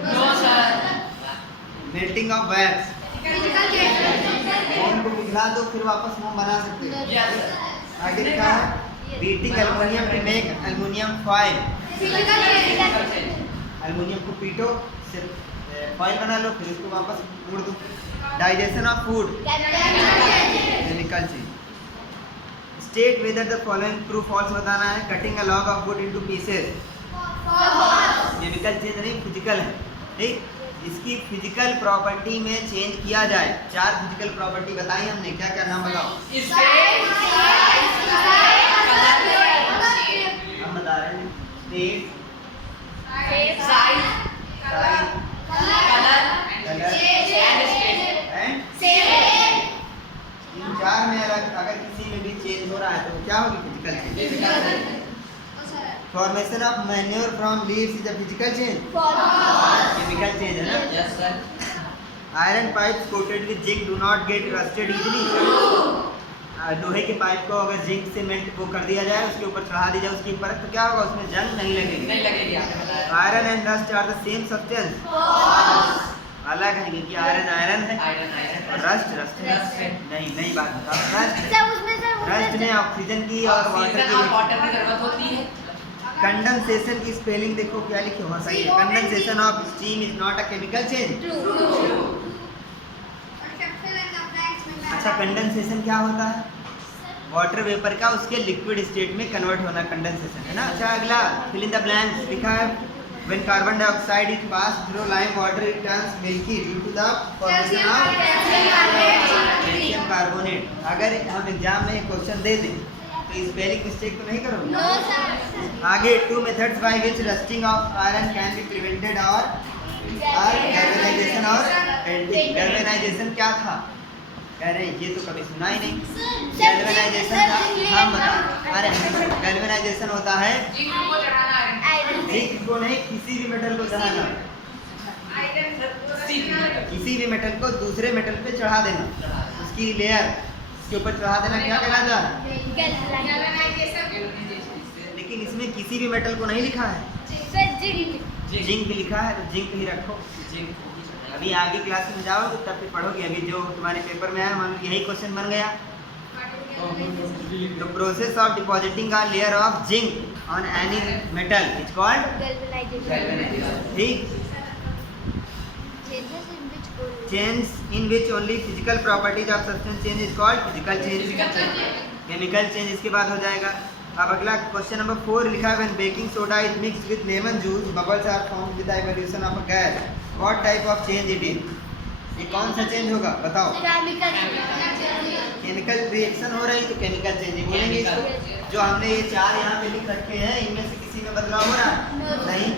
मेल्टिंग ऑफ वैक्स, मोम को पिघला दो फिर वापस मोम बना सकते हो। आगे लिखा है beating aluminium to make aluminium foil, aluminium को पीटो, फॉइल बना लो, फिर उसको वापस मोड़ दो। Digestion of food, chemical change. State whether the following true false बताना है। Cutting a log of wood into pieces, chemical change नहीं, फिजिकल है, ठीक? इसकी फिजिकल प्रॉपर्टी में चेंज किया जाए। 4 फिजिकल प्रॉपर्टी बताई हमने, क्या क्या नाम बताओ? हम बता रहे हैं state, size, colour and in 4 में अगर किसी में भी चेंज हो रहा है तो क्या होगी? Physical change. Formation of manure from leaves is a physical change, chemical change है ना? Yes sir. Iron pipes coated with zinc do not get rusted easily. लोहे के पाइप को अगर जिंक से मेल्ट वो कर दिया जाए, उसके ऊपर चढ़ा दी जाए उसकी परत, तो क्या होगा? उसमें जंग नहीं लगेगी। आपने बताया। Iron and rust are the same substance. अलग है क्योंकि आयरन आयरन है और रस्ट है। नहीं बात बताओ। रस्ट में ऑक्सीजन की और वाटर की जरूरत होती है। कंडेंसेशन की स्पेलिंग देखो क्या लिखे हो? सही है। Condensation of steam is not a chemical change. अच्छा, कंडेंसेशन क्या होता है? वाटर वेपर का उसके लिक्विड स्टेट में कन्वर्ट होना कंडेंसेशन है ना? अच्छा, अगला फिल इन द ब्लैंक्स लिखा है when carbon dioxide is passed through lime water it turns milky due to the formation of calcium carbonate। अगर हम एग्जाम में क्वेश्चन दे दें तो स्पेलिंग मिस्टेक तो नहीं करोगे? No sir। आगे 2 methods by which rusting of iron can be prevented और galvanization और melting। galvanization क्या था? कह रहे हैं ये तो कभी सुना ही नहीं। galvanization का हम बता, अरे galvanization होता है जिंक को नहीं, किसी भी मेटल को जलाना, किसी भी मेटल को दूसरे मेटल पे चढ़ा देना, उसकी लेयर उसके ऊपर चढ़ा देना, क्या कहलाता है? लेकिन इसमें किसी भी मेटल को नहीं लिखा है, जिंक लिखा है, तो जिंक ही रखो। अभी आगे क्लास में जाओगे तब फिर पढ़ोगे। अभी जो तुम्हारे पेपर में आया मान लो यही क्वेश्चन बन गया। The process of depositing a layer of zinc on any metal is called galvanization। ठीक? Change in which only physical properties of substance change is called physical change. Physical change. Chemical change इसके बाद हो जाएगा। अब अगला question number 4 लिखा है when baking soda is mixed with lemon juice bubbles are formed with the evolution of a gas, what type of change it is? ये कौन सा चेंज होगा बताओ? केमिकल रिएक्शन हो रही तो केमिकल चेंज ही बोलेंगे इसको। जो हमने ये 4 यहाँ पे लिख रखे हैं इनमें से किसी में बदलाव हो रहा है? नहीं,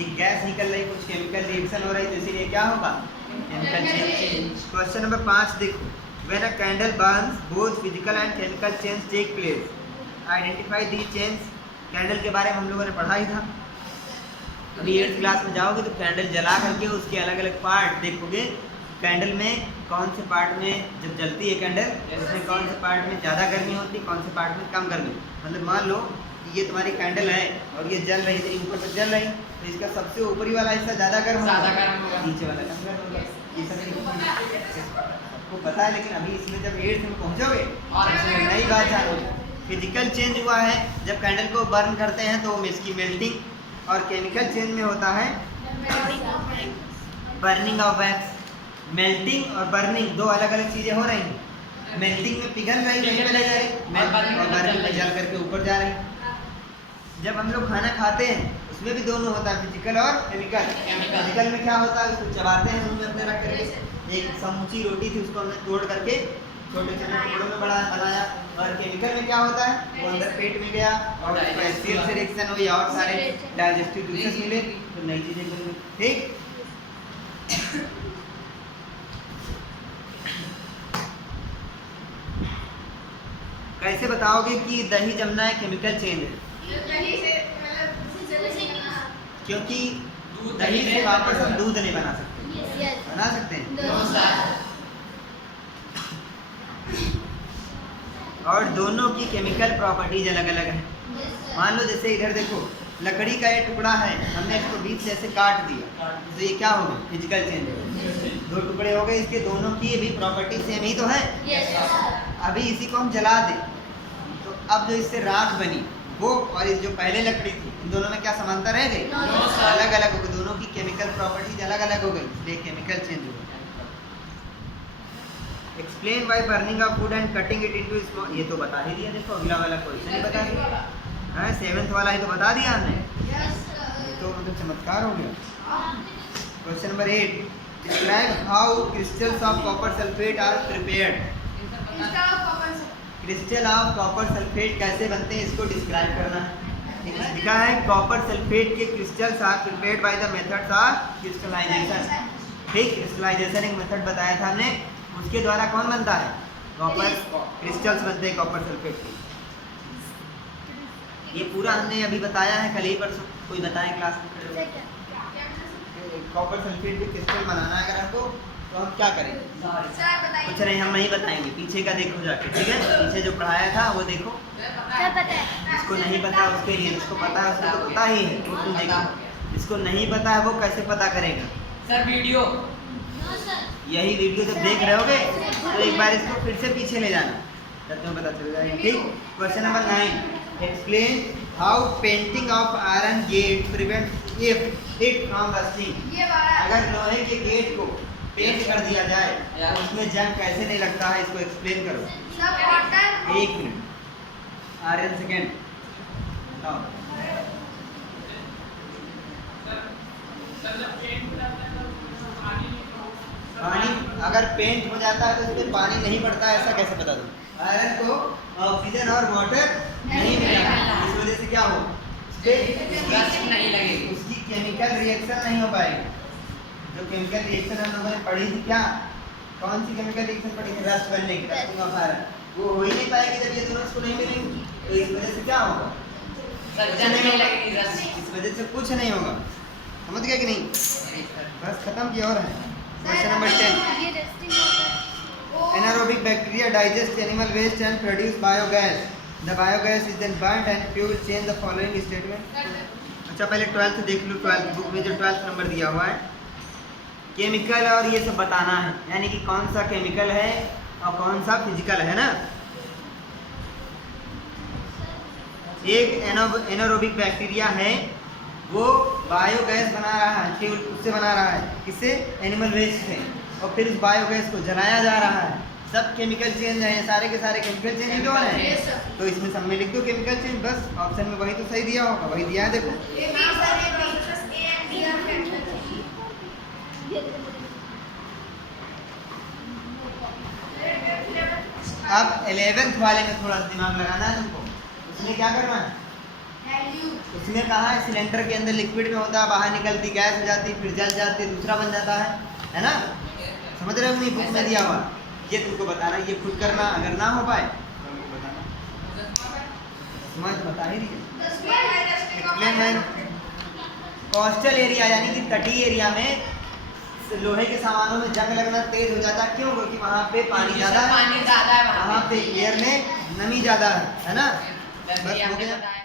एक गैस निकल रही, कुछ केमिकल रिएक्शन हो रही, तो इसीलिए क्या होगा? Chemical change. क्वेश्चन नंबर 5 देखो, when a candle burns both physical and chemical change take place, identify the change. Candle के बारे में हम लोगों ने पढ़ा ही था। अभी 8th क्लास में जाओगे तो कैंडल जला करके उसके अलग अलग पार्ट देखोगे। कैंडल में कौन से पार्ट में जब जलती है कैंडल उसमें कौन से पार्ट में ज़्यादा गर्मी होती है, कौन से पार्ट में कम गर्मी। मतलब मान लो ये तुम्हारी कैंडल है और ये जल रही है, ऊपर पर जल रही, तो इसका सबसे ऊपरी वाला हिस्सा ज़्यादा गर्म होगा, नीचे वाला कम गर्म होगा। ये सब आपको पता है, लेकिन अभी इसमें जब 8th में पहुँचोगे इसमें नई बात जानोगे। फिजिकल चेंज हुआ है जब कैंडल को बर्न करते हैं तो इसकी मेल्टिंग, और केमिकल चेंज में होता है बर्निंग ऑफ वैक्स। मेल्टिंग और बर्निंग दो अलग अलग चीज़ें हो रही हैं। मेल्टिंग में पिघल रही वहीं पे ले जा रही, और बर्निंग में जल करके ऊपर जा रही। जब हम लोग खाना खाते हैं उसमें भी दोनों होता है, फिजिकल और केमिकल। फिजिकल में क्या होता है, उसको चबाते हैं मुंह में अपने रख करके। एक समूची रोटी थी उसको हमने तोड़ करके छोटे छोटे टुकड़ों में बनाया। और केमिकल में क्या होता है, वो अंदर पेट में गया और उसको एसिड से रिएक्शन हुई और सारे डाइजेस्टिव जूसेस मिले तो नई चीजें बनी। ठीक, कैसे बताओगे कि दही जमना है केमिकल चेंज है? क्योंकि दही से वापस हम दूध नहीं बना सकते। बना सकते हैं? और दोनों की केमिकल प्रॉपर्टीज अलग अलग है। मान लो जैसे इधर देखो, लकड़ी का ये टुकड़ा है, हमने इसको बीच से ऐसे काट दिया तो ये क्या होगा? Physical change. 2 टुकड़े हो गए, इसके दोनों की भी प्रॉपर्टी सेम ही तो है। अभी इसी को हम जला दें तो अब जो इससे राख बनी वो और इस जो पहले लकड़ी थी, इन दोनों में क्या समानता रह गई? अलग अलग हो गई, दोनों की केमिकल प्रॉपर्टीज अलग अलग हो गई, इसलिए केमिकल चेंज हो गई। Explain why burning of food and cutting it into small, ये तो बता ही दिया। देखो अगला वाला क्वेश्चन ही बता दिया है, 7th वाला ही तो बता दिया हमने। ये तो मतलब चमत्कार हो गया। Question number 8, describe how crystals of copper sulphate are prepared. Crystal of copper sulphate कैसे बनते हैं इसको डिस्क्राइब करना है। लिखा है कॉपर सल्फेट के crystals are prepared by the methods of crystallisation. ठीक, क्रिस्टलाइजेशन एक मेथड बताया था हमने, उसके द्वारा कौन बनता है? कॉपर क्रिस्टल्स बनते हैं कॉपर सल्फेट के। ये पूरा हमने अभी बताया है, कल ही परसों कोई बताए क्लास में। कॉपर सल्फेट के क्रिस्टल बनाना है अगर हमको तो हम क्या करेंगे? कुछ नहीं, हम नहीं बताएंगे, पीछे का देखो जाके। ठीक है, पीछे जो पढ़ाया था वो देखो। इसको नहीं पता उसके लिए, इसको पता है उसको तो पता ही है, वो तुम देखो। इसको नहीं पता है वो कैसे पता करेगा? सर वीडियो, यही वीडियो जब देख रहे होगे तो एक बार इसको फिर से पीछे ले जाना, तब तुम्हें पता चल जाएगा। ठीक, question number 9, explain how painting of iron get prevent it from rusting. अगर लोहे के गेट को पेंट कर दिया जाए तो उसमें जंग कैसे नहीं लगता है, इसको एक्सप्लेन करो। 1 मिनट, आर्यन सेकेंड। पानी अगर पेंट हो जाता है तो उसमें पानी नहीं पड़ता है, ऐसा कैसे बता दूं? आयरन को ऑक्सीजन और वाटर नहीं मिलेगा, इस वजह से क्या हो? रस्ट नहीं लगेगी, उसकी केमिकल रिएक्शन नहीं हो पाएगी। जो केमिकल रिएक्शन हम लोगों ने पढ़ी थी, क्या कौन सी केमिकल रिएक्शन पढ़ी थी? रस्ट बनने की, रस्टिंग ऑफ आयरन, वो हो ही नहीं पाएगी जब ये दोनों उसको नहीं मिलेंगी। तो इस वजह से क्या होगा? नहीं लगेगी रस्ट, इस वजह से कुछ नहीं होगा। समझ गया कि नहीं? बस खत्म किया और है। Question number 10, anaerobic bacteria digest animal waste and produce biogas. The biogas is then burnt and fuel change the following statement. अच्छा पहले 12th देख लो, 12th बुक में जो 12th नंबर दिया हुआ है, केमिकल और ये सब बताना है, यानी कि कौन सा केमिकल है और कौन सा फिजिकल है ना। एक एनारोबिक बैक्टीरिया है, वो बायोगैस बना रहा है, फ्यूल उससे बना रहा है, किससे? एनिमल वेस्ट से। और फिर उस बायोगैस को जलाया जा रहा है, सब केमिकल चेंज है, ये सारे के सारे केमिकल चेंज ही तो Yes, है। sir. तो इसमें सब में लिख दो केमिकल चेंज, बस ऑप्शन में वही तो सही दिया होगा, वही दिया है देखो। अब 11th वाले में थोड़ा सा दिमाग लगाना है तुमको। उसमें क्या करना है, उसमें कहा है सिलेंडर के अंदर लिक्विड में होता है, बाहर निकलती गैस हो जाती, फिर जल जाती, दूसरा बन जाता है ना। समझ रहे हो नहीं, बुक में दिया हुआ ये तुमको बताना, ये खुद करना, अगर ना हो पाए तो हमको बताना। समझ बता ही रही है। कोस्टल एरिया यानी कि तटीय एरिया में लोहे के सामानों में जंग लगना तेज हो जाता है, क्यों? क्योंकि वहाँ पे पानी ज़्यादा है, पानी ज़्यादा है वहाँ पे एयर में नमी ज़्यादा है ना। बस जल्दी हो आपने गया। बताया।